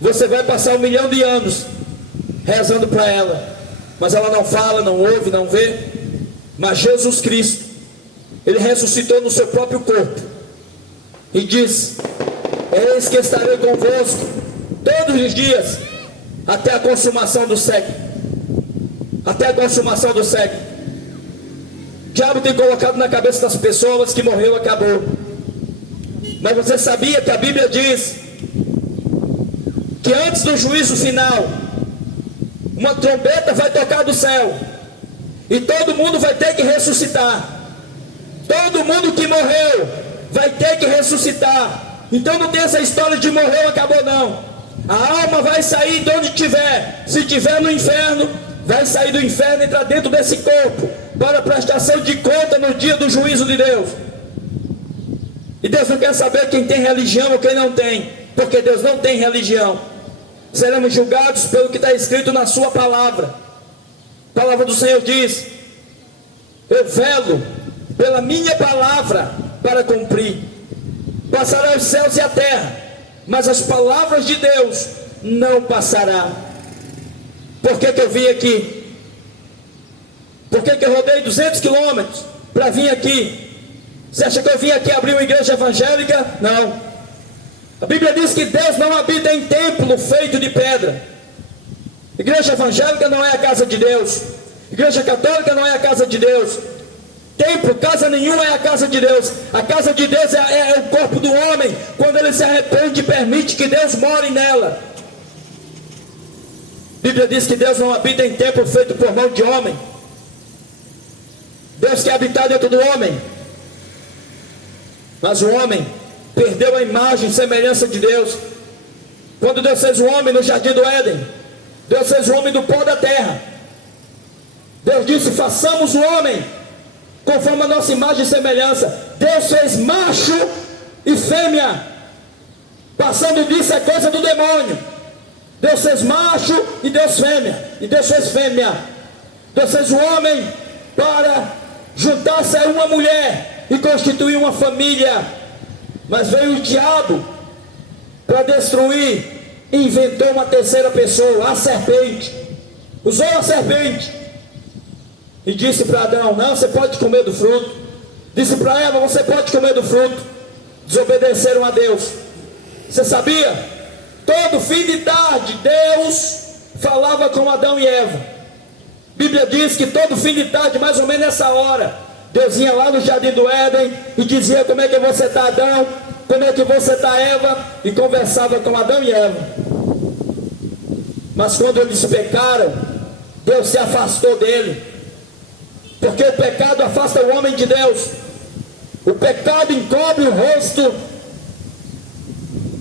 você vai passar 1 milhão de anos rezando para ela, mas ela não fala, não ouve, não vê. Mas Jesus Cristo, Ele ressuscitou no seu próprio corpo e disse: eis que estarei convosco todos os dias até a consumação do século. Até a consumação do século. O diabo tem colocado na cabeça das pessoas que morreu, acabou. Mas você sabia que a Bíblia diz que antes do juízo final uma trombeta vai tocar do céu e todo mundo vai ter que ressuscitar. Todo mundo que morreu vai ter que ressuscitar. Então não tem essa história de morreu, acabou, não. A alma vai sair de onde tiver. Se tiver no inferno, vai sair do inferno e entrar dentro desse corpo para prestação de conta no dia do juízo de Deus. E Deus não quer saber quem tem religião ou quem não tem, porque Deus não tem religião. Seremos julgados pelo que está escrito na sua palavra. A palavra do Senhor diz: eu velo pela minha palavra para cumprir. Passarão os céus e a terra, mas as palavras de Deus não passarão. Por que eu vim aqui? Por que eu rodei 200 quilômetros para vir aqui? Você acha que eu vim aqui abrir uma igreja evangélica? Não. A Bíblia diz que Deus não habita em templo feito de pedra. Igreja evangélica não é a casa de Deus. Igreja católica não é a casa de Deus. Templo, casa nenhuma é a casa de Deus. A casa de Deus é o corpo do homem, quando ele se arrepende e permite que Deus more nela. A Bíblia diz que Deus não habita em templo feito por mão de homem. Deus quer habitar dentro do homem. Mas o homem perdeu a imagem e semelhança de Deus. Quando Deus fez o homem no jardim do Éden, Deus fez o homem do pó da terra. Deus disse: façamos o homem conforme a nossa imagem e semelhança. Deus fez macho e fêmea. Passando disso é coisa do demônio. Deus fez macho e Deus fêmea. E Deus fez fêmea. Deus fez o homem para juntar-se a uma mulher e constituir uma família. Mas veio o diabo para destruir e inventou uma terceira pessoa, a serpente. Usou a serpente e disse para Adão: não, você pode comer do fruto. Disse para Eva: você pode comer do fruto. Desobedeceram a Deus. Você sabia? Todo fim de tarde Deus falava com Adão e Eva. A Bíblia diz que todo fim de tarde, mais ou menos nessa hora, Deus ia lá no jardim do Éden e dizia: como é que você está, Adão? Como é que você está, Eva? E conversava com Adão e Eva. Mas quando eles pecaram, Deus se afastou dele, porque o pecado afasta o homem de Deus. O pecado encobre o rosto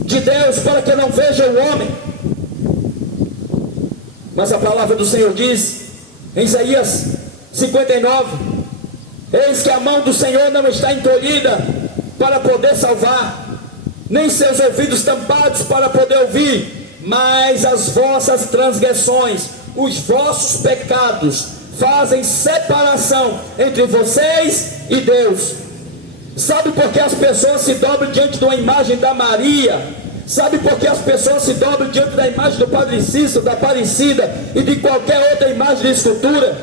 de Deus para que não veja o homem. Mas a palavra do Senhor diz em Isaías 59: eis que a mão do Senhor não está encolhida para poder salvar, nem seus ouvidos tampados para poder ouvir, mas as vossas transgressões, os vossos pecados fazem separação entre vocês e Deus. Sabe por que as pessoas se dobram diante de uma imagem da Maria? Sabe por que as pessoas se dobram diante da imagem do Padre Cícero, da Aparecida e de qualquer outra imagem de escultura?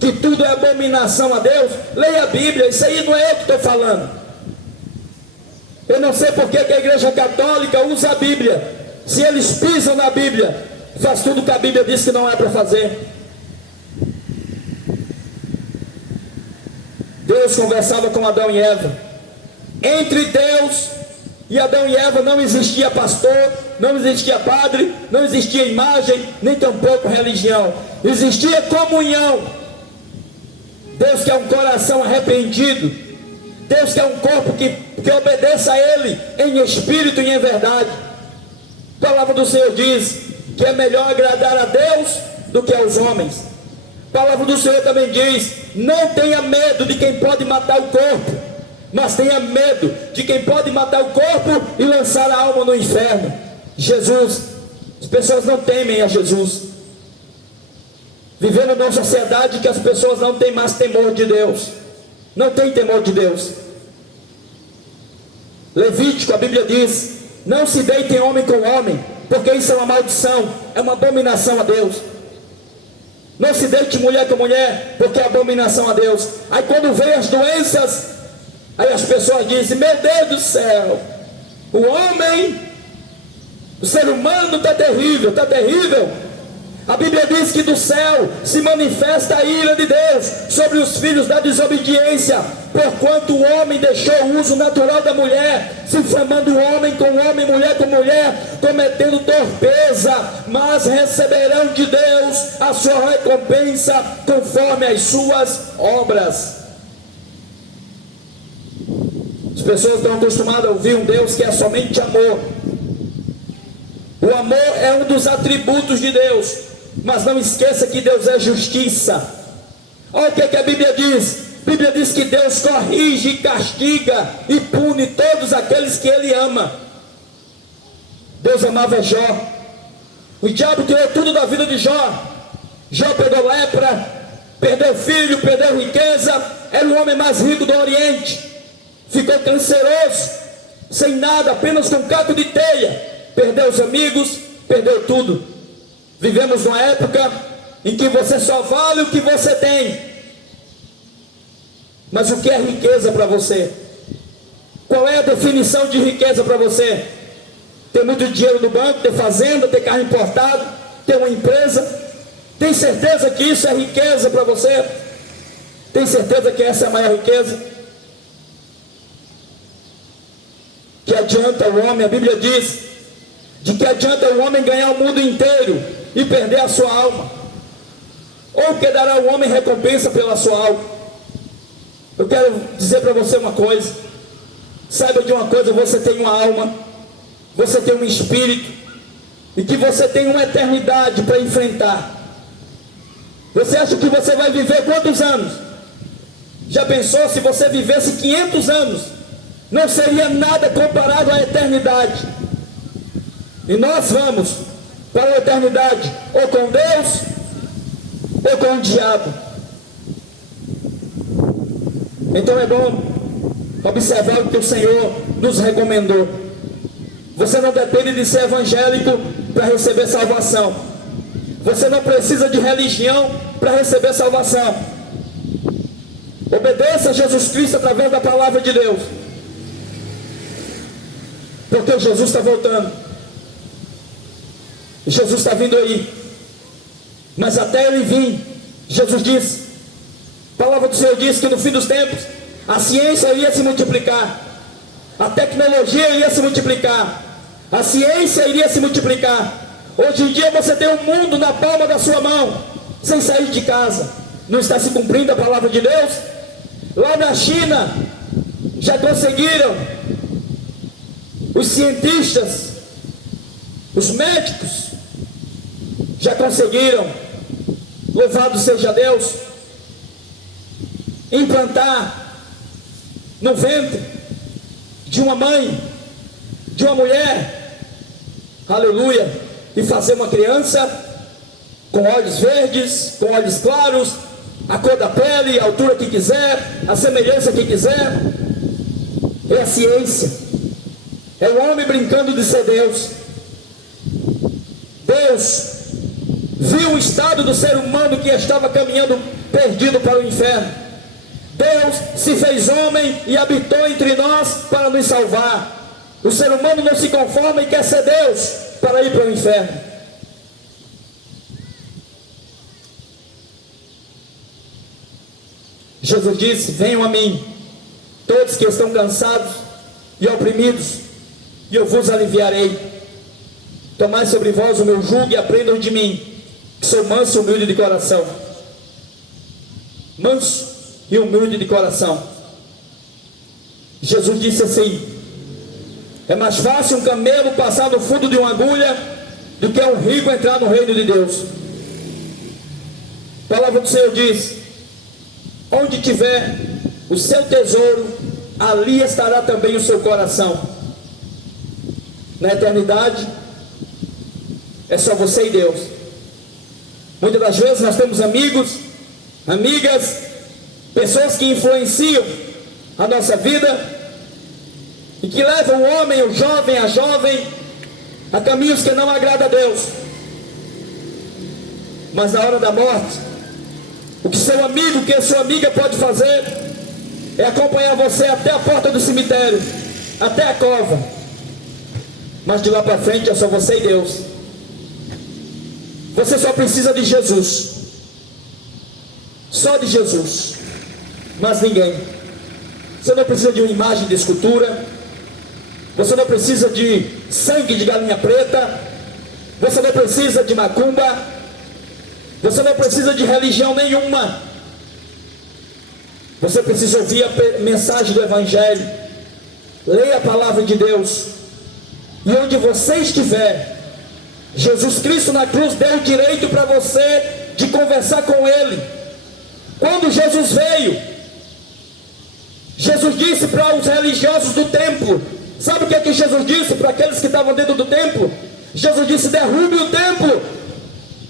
Que tudo é abominação a Deus? Leia a Bíblia, isso aí não é eu que estou falando. Eu não sei por que a igreja católica usa a Bíblia. Se eles pisam na Bíblia, faz tudo que a Bíblia diz que não é para fazer. Deus conversava com Adão e Eva. Entre Deus e Adão e Eva não existia pastor, não existia padre, não existia imagem, nem tampouco religião. Existia comunhão. Deus quer um coração arrependido. Deus quer um corpo que obedeça a Ele em espírito e em verdade. A palavra do Senhor diz que é melhor agradar a Deus do que aos homens. A palavra do Senhor também diz: não tenha medo de quem pode matar o corpo, mas tenha medo de quem pode matar o corpo e lançar a alma no inferno. Jesus, as pessoas não temem a Jesus. Vivendo numa sociedade que as pessoas não têm mais temor de Deus. Não tem temor de Deus. Levítico, a Bíblia diz: não se deitem homem com homem, porque isso é uma maldição, é uma abominação a Deus. Não se deite mulher com mulher, porque é abominação a Deus. Aí quando vem as doenças, aí as pessoas dizem: meu Deus do céu, o homem, o ser humano está terrível, está terrível. A Bíblia diz que do céu se manifesta a ira de Deus sobre os filhos da desobediência, porquanto o homem deixou o uso natural da mulher, se inflamando homem com homem, mulher com mulher, cometendo torpeza, mas receberão de Deus a sua recompensa conforme as suas obras. As pessoas estão acostumadas a ouvir um Deus que é somente amor. O amor é um dos atributos de Deus, mas não esqueça que Deus é justiça. Olha o que a Bíblia diz A Bíblia diz que Deus corrige, castiga e pune todos aqueles que Ele ama. Deus amava Jó. O diabo tirou tudo da vida de Jó. Jó pegou lepra, perdeu filho, perdeu riqueza, era o homem mais rico do Oriente, ficou canceroso, sem nada, apenas com um caco de teia, perdeu os amigos, perdeu tudo. Vivemos numa época em que você só vale o que você tem. Mas o que é riqueza para você? Qual é a definição de riqueza para você? Ter muito dinheiro no banco, ter fazenda, ter carro importado, ter uma empresa? Tem certeza que isso é riqueza para você? Tem certeza que essa é a maior riqueza? Que adianta o homem, a Bíblia diz, de que adianta o homem ganhar o mundo inteiro e perder a sua alma? Ou que dará o homem recompensa pela sua alma? Eu quero dizer para você uma coisa, saiba de uma coisa: você tem uma alma, você tem um espírito, e que você tem uma eternidade para enfrentar. Você acha que você vai viver quantos anos? Já pensou se você vivesse 500 anos? Não seria nada comparado à eternidade. E nós vamos para a eternidade ou com Deus ou com o diabo. Então é bom observar o que o Senhor nos recomendou. Você não depende de ser evangélico para receber salvação. Você não precisa de religião para receber salvação. Obedeça a Jesus Cristo através da palavra de Deus, porque Jesus está voltando. Jesus está vindo aí. Mas até Ele vir, Jesus disse, a palavra do Senhor diz que no fim dos tempos a ciência iria se multiplicar, a tecnologia iria se multiplicar, a ciência iria se multiplicar. Hoje em dia você tem o mundo na palma da sua mão, sem sair de casa. Não está se cumprindo a palavra de Deus? Lá na China já conseguiram, os cientistas, os médicos já conseguiram, louvado seja Deus, implantar no ventre de uma mãe, de uma mulher, aleluia, e fazer uma criança com olhos verdes, com olhos claros, a cor da pele, a altura que quiser, a semelhança que quiser. É a ciência, é o homem brincando de ser Deus. Deus viu o estado do ser humano que estava caminhando perdido para o inferno. Deus se fez homem e habitou entre nós para nos salvar. O ser humano não se conforma e quer ser Deus para ir para o inferno. Jesus disse: venham a mim, todos que estão cansados e oprimidos, e eu vos aliviarei. Tomai sobre vós o meu jugo e aprendam de mim, que sou manso e humilde de coração. Manso e humilde de coração. Jesus disse assim: é mais fácil um camelo passar no fundo de uma agulha do que um rico entrar no reino de Deus. A palavra do Senhor diz: onde tiver o seu tesouro, ali estará também o seu coração. Na eternidade é só você e Deus. Muitas das vezes nós temos amigos, amigas, pessoas que influenciam a nossa vida e que levam o homem, o jovem, a jovem a caminhos que não agradam a Deus. Mas na hora da morte, o que seu amigo, o que a sua amiga pode fazer é acompanhar você até a porta do cemitério, até a cova. Mas de lá para frente é só você e Deus. Você só precisa de Jesus, só de Jesus, mas ninguém. Você não precisa de uma imagem de escultura, você não precisa de sangue de galinha preta, você não precisa de macumba, você não precisa de religião nenhuma. Você precisa ouvir a mensagem do Evangelho, leia a palavra de Deus, e onde você estiver, Jesus Cristo na cruz deu o direito para você de conversar com Ele. Quando Jesus veio, disse para os religiosos do templo? Sabe o que Jesus disse para aqueles que estavam dentro do templo? Jesus disse: derrube o templo,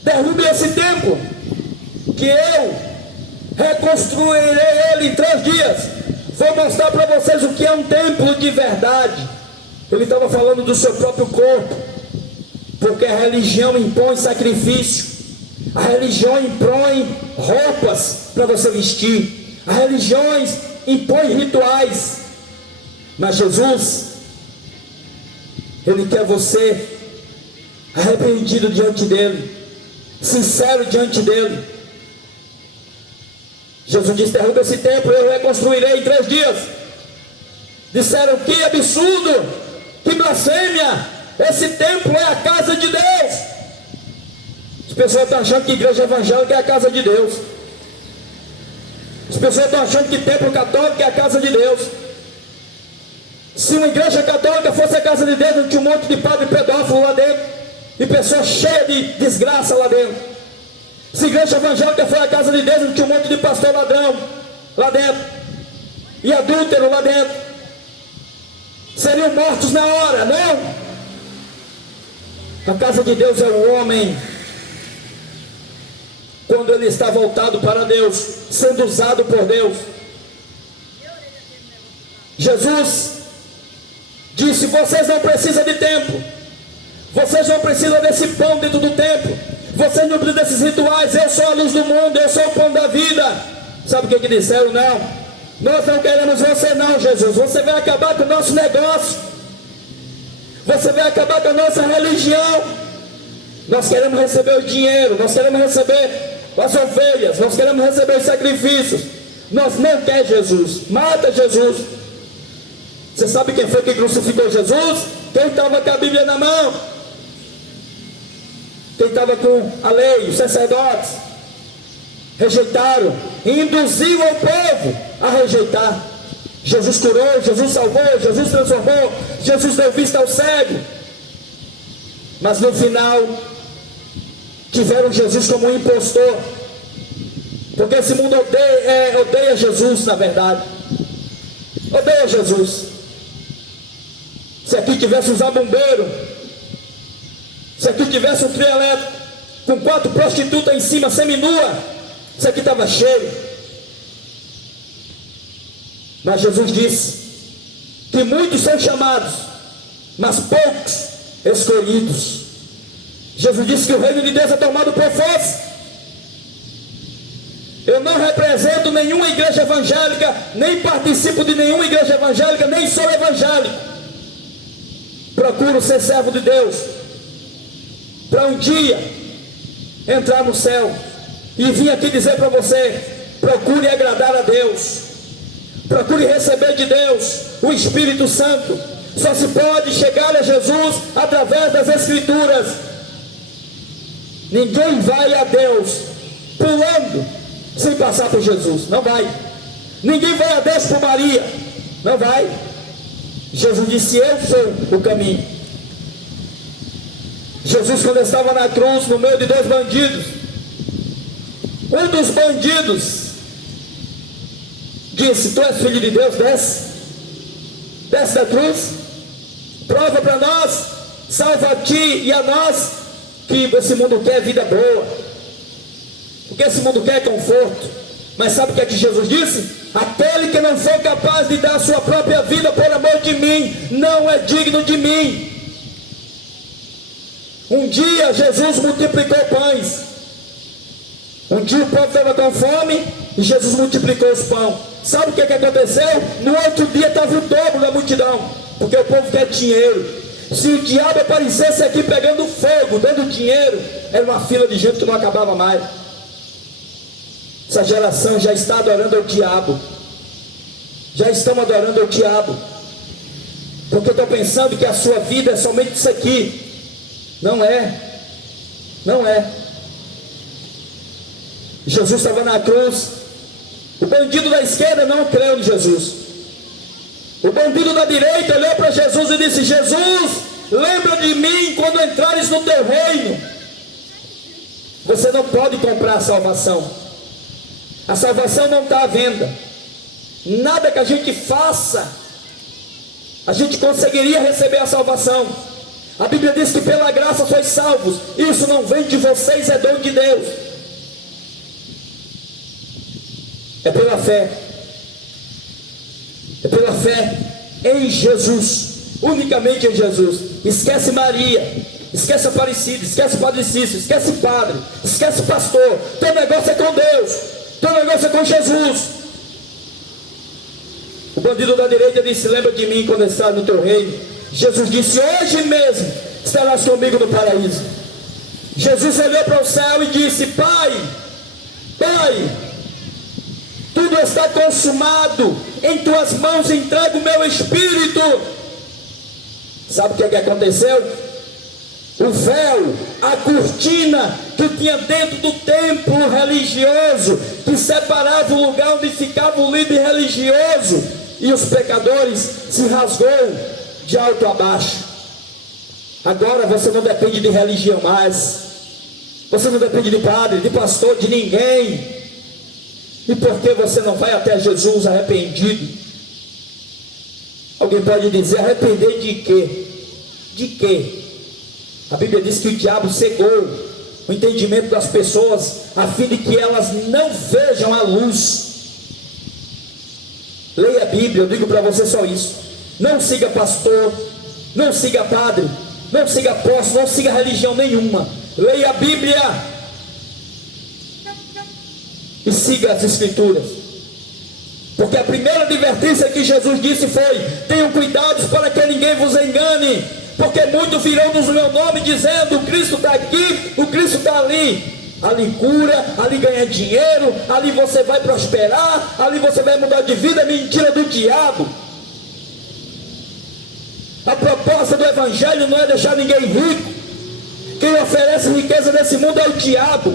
derrube esse templo, que eu reconstruirei ele em 3 dias. Vou mostrar para vocês o que é um templo de verdade. Ele estava falando do seu próprio corpo, porque a religião impõe sacrifício, a religião impõe roupas para você vestir, as religiões impõem rituais, mas Jesus, Ele quer você arrependido diante dEle, sincero diante dEle. Jesus disse: derruba esse templo, eu reconstruirei em 3 dias. Disseram: que absurdo, que blasfêmia, esse templo é a casa de Deus. As pessoas estão achando que igreja evangélica é a casa de Deus. As pessoas estão achando que templo católico é a casa de Deus. Se uma igreja católica fosse a casa de Deus, não tinha um monte de padre pedófilo lá dentro, e pessoas cheias de desgraça lá dentro. Se a igreja evangélica for a casa de Deus, não tinha um monte de pastor ladrão lá dentro, e adúltero lá dentro. Seriam mortos na hora, não? A casa de Deus é o homem, quando ele está voltado para Deus, sendo usado por Deus. Jesus disse: vocês não precisam de templo, vocês não precisam desse pão dentro do templo, vocês não precisam desses rituais. Eu sou a luz do mundo, eu sou o pão da vida. Sabe o que disseram? Não, nós não queremos você não, Jesus. Você vai acabar com o nosso negócio, você vai acabar com a nossa religião. Nós queremos receber o dinheiro, nós queremos receber as ovelhas, nós queremos receber os sacrifícios. Nós não queremos Jesus. Mata Jesus. Você sabe quem foi que crucificou Jesus? Quem estava com a Bíblia na mão, quem estava com a lei, os sacerdotes. Rejeitaram, induziu o povo a rejeitar. Jesus curou, Jesus salvou, Jesus transformou, Jesus deu vista ao cego. Mas no final tiveram Jesus como um impostor, porque esse mundo odeia Jesus, na verdade. Odeia Jesus. Se aqui tivesse um zabumbeiro, se aqui tivesse um trio elétrico com 4 prostitutas em cima, seminua, isso aqui estava cheio. Mas Jesus disse que muitos são chamados, mas poucos escolhidos. Jesus disse que o reino de Deus é tomado por força. Eu não represento nenhuma igreja evangélica, nem participo de nenhuma igreja evangélica, nem sou evangélico. Procuro ser servo de Deus, para um dia entrar no céu. E vim aqui dizer para você: procure agradar a Deus, procure receber de Deus o Espírito Santo. Só se pode chegar a Jesus através das Escrituras. Ninguém vai a Deus pulando sem passar por Jesus, não vai. Ninguém vai a Deus por Maria, não vai. Jesus disse: eu sou o caminho. Jesus, quando estava na cruz, no meio de 2 bandidos, um dos bandidos disse: tu és filho de Deus, desce da cruz, prova para nós, salva a ti e a nós, que esse mundo quer vida boa, porque esse mundo quer conforto. Mas sabe o que é que Jesus disse? Aquele que não for capaz de dar a sua própria vida por amor de mim, não é digno de mim. Um dia Jesus multiplicou pães. Um dia o povo estava com fome e Jesus multiplicou os pães. Sabe o que aconteceu? No outro dia estava o dobro da multidão, porque o povo quer dinheiro. Se o diabo aparecesse aqui pegando fogo, dando dinheiro, era uma fila de gente que não acabava mais. Essa geração já está adorando ao diabo. Já estão adorando ao diabo, porque estão pensando que a sua vida é somente isso aqui. Não é. Não é. Jesus estava na cruz. O bandido da esquerda não creu em Jesus. O bandido da direita olhou para Jesus e disse: Jesus, lembra de mim quando entrares no teu reino. Você não pode comprar a salvação. A salvação não está à venda. nada que a gente faça, a gente conseguiria receber a salvação. A Bíblia diz que pela graça sois salvos. Isso não vem de vocês, é dom de Deus. É pela fé. É pela fé em Jesus, unicamente em Jesus. Esquece Maria, esquece Aparecida, esquece Padre Cícero, esquece padre, esquece pastor. Teu negócio é com Deus, teu negócio é com Jesus. O bandido da direita disse: lembra de mim quando está no teu reino. Jesus disse: hoje mesmo estarás comigo no paraíso. Jesus olhou para o céu e disse: Pai, tudo está consumado, em tuas mãos entrego o meu espírito. Sabe o que aconteceu? O véu, a cortina que tinha dentro do templo religioso, que separava o lugar onde ficava o líder religioso e os pecadores, se rasgou de alto a baixo. Agora você não depende de religião mais, você não depende de padre, de pastor, de ninguém. E por que você não vai até Jesus arrependido? Alguém pode dizer: arrepender de quê? De quê? A Bíblia diz que o diabo cegou o entendimento das pessoas, a fim de que elas não vejam a luz. Leia a Bíblia, eu digo para você só isso. Não siga pastor, não siga padre, não siga apóstolo, não siga religião nenhuma. Leia a Bíblia e siga as Escrituras, porque a primeira advertência que Jesus disse foi: tenham cuidado para que ninguém vos engane, porque muitos virão no meu nome dizendo: o Cristo está aqui, o Cristo está ali. Ali cura, ali ganha dinheiro, ali você vai prosperar, ali você vai mudar de vida. É mentira do diabo. A proposta do Evangelho não é deixar ninguém rico. Quem oferece riqueza nesse mundo é o diabo.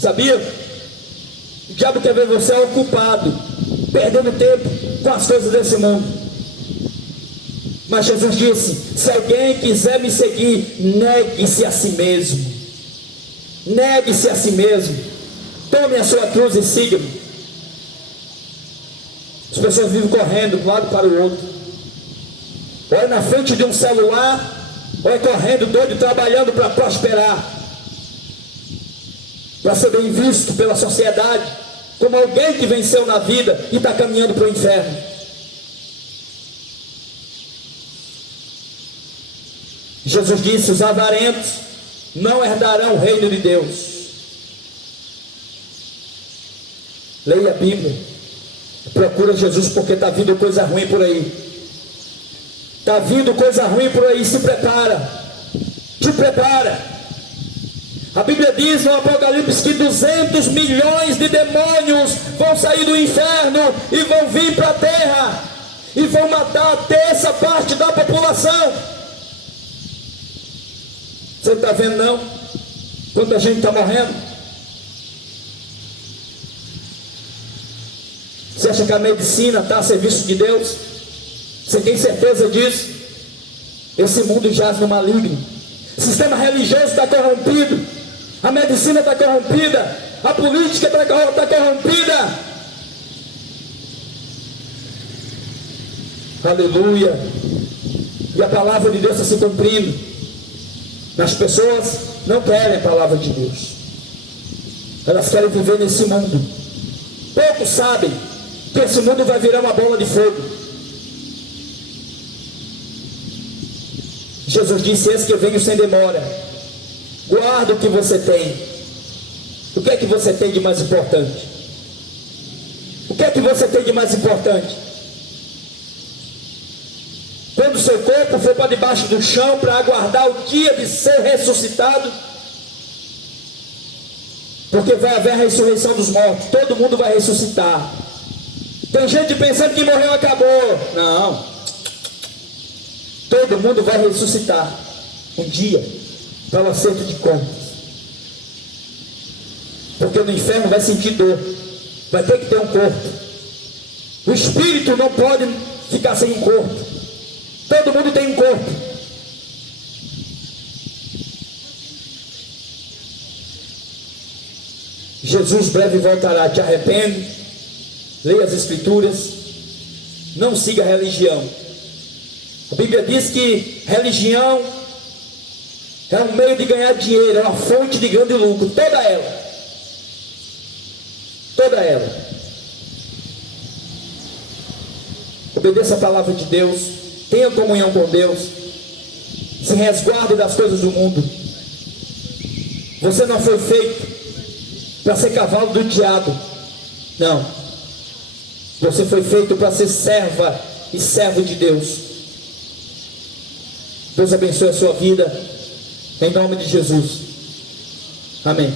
Sabia? O diabo quer ver você ocupado, perdendo tempo com as coisas desse mundo. Mas Jesus disse: se alguém quiser me seguir, negue-se a si mesmo. Negue-se a si mesmo. Tome a sua cruz e siga-me. As pessoas vivem correndo de um lado para o outro, ou é na frente de um celular, ou é correndo doido, trabalhando para prosperar, para ser bem visto pela sociedade como alguém que venceu na vida e está caminhando para o inferno. Jesus disse: os avarentos não herdarão o reino de Deus. Leia a Bíblia, procura Jesus, porque está vindo coisa ruim por aí. Está vindo coisa ruim por aí. Se prepara, te prepara. A Bíblia diz no Apocalipse que 200 milhões de demônios vão sair do inferno e vão vir para a terra e vão matar a terça parte da população. Você não está vendo não? Quanta gente está morrendo? Você acha que a medicina está a serviço de Deus? Você tem certeza disso? Esse mundo jaz no maligno. O sistema religioso está corrompido, a medicina está corrompida, a política está corrompida. Aleluia. E a palavra de Deus está se cumprindo. As pessoas não querem a palavra de Deus, elas querem viver nesse mundo. Poucos sabem que esse mundo vai virar uma bola de fogo. Jesus disse: eis que eu venho sem demora. Guarda o que você tem. O que é que você tem de mais importante? O que é que você tem de mais importante? Quando o seu corpo for para debaixo do chão para aguardar o dia de ser ressuscitado, porque vai haver a ressurreição dos mortos, todo mundo vai ressuscitar. Tem gente pensando que morreu, acabou. Não, todo mundo vai ressuscitar um dia para o acerto de contas, porque no inferno vai sentir dor, vai ter que ter um corpo. O espírito não pode ficar sem um corpo. Todo mundo tem um corpo. Jesus breve voltará. Te arrepende leia as Escrituras, não siga a religião. A Bíblia diz que religião é um meio de ganhar dinheiro, é uma fonte de grande lucro, toda ela. Toda ela. Obedeça a palavra de Deus, tenha comunhão com Deus, se resguarde das coisas do mundo. Você não foi feito para ser cavalo do diabo, não. Você foi feito para ser serva e servo de Deus. Deus abençoe a sua vida, em nome de Jesus. Amém.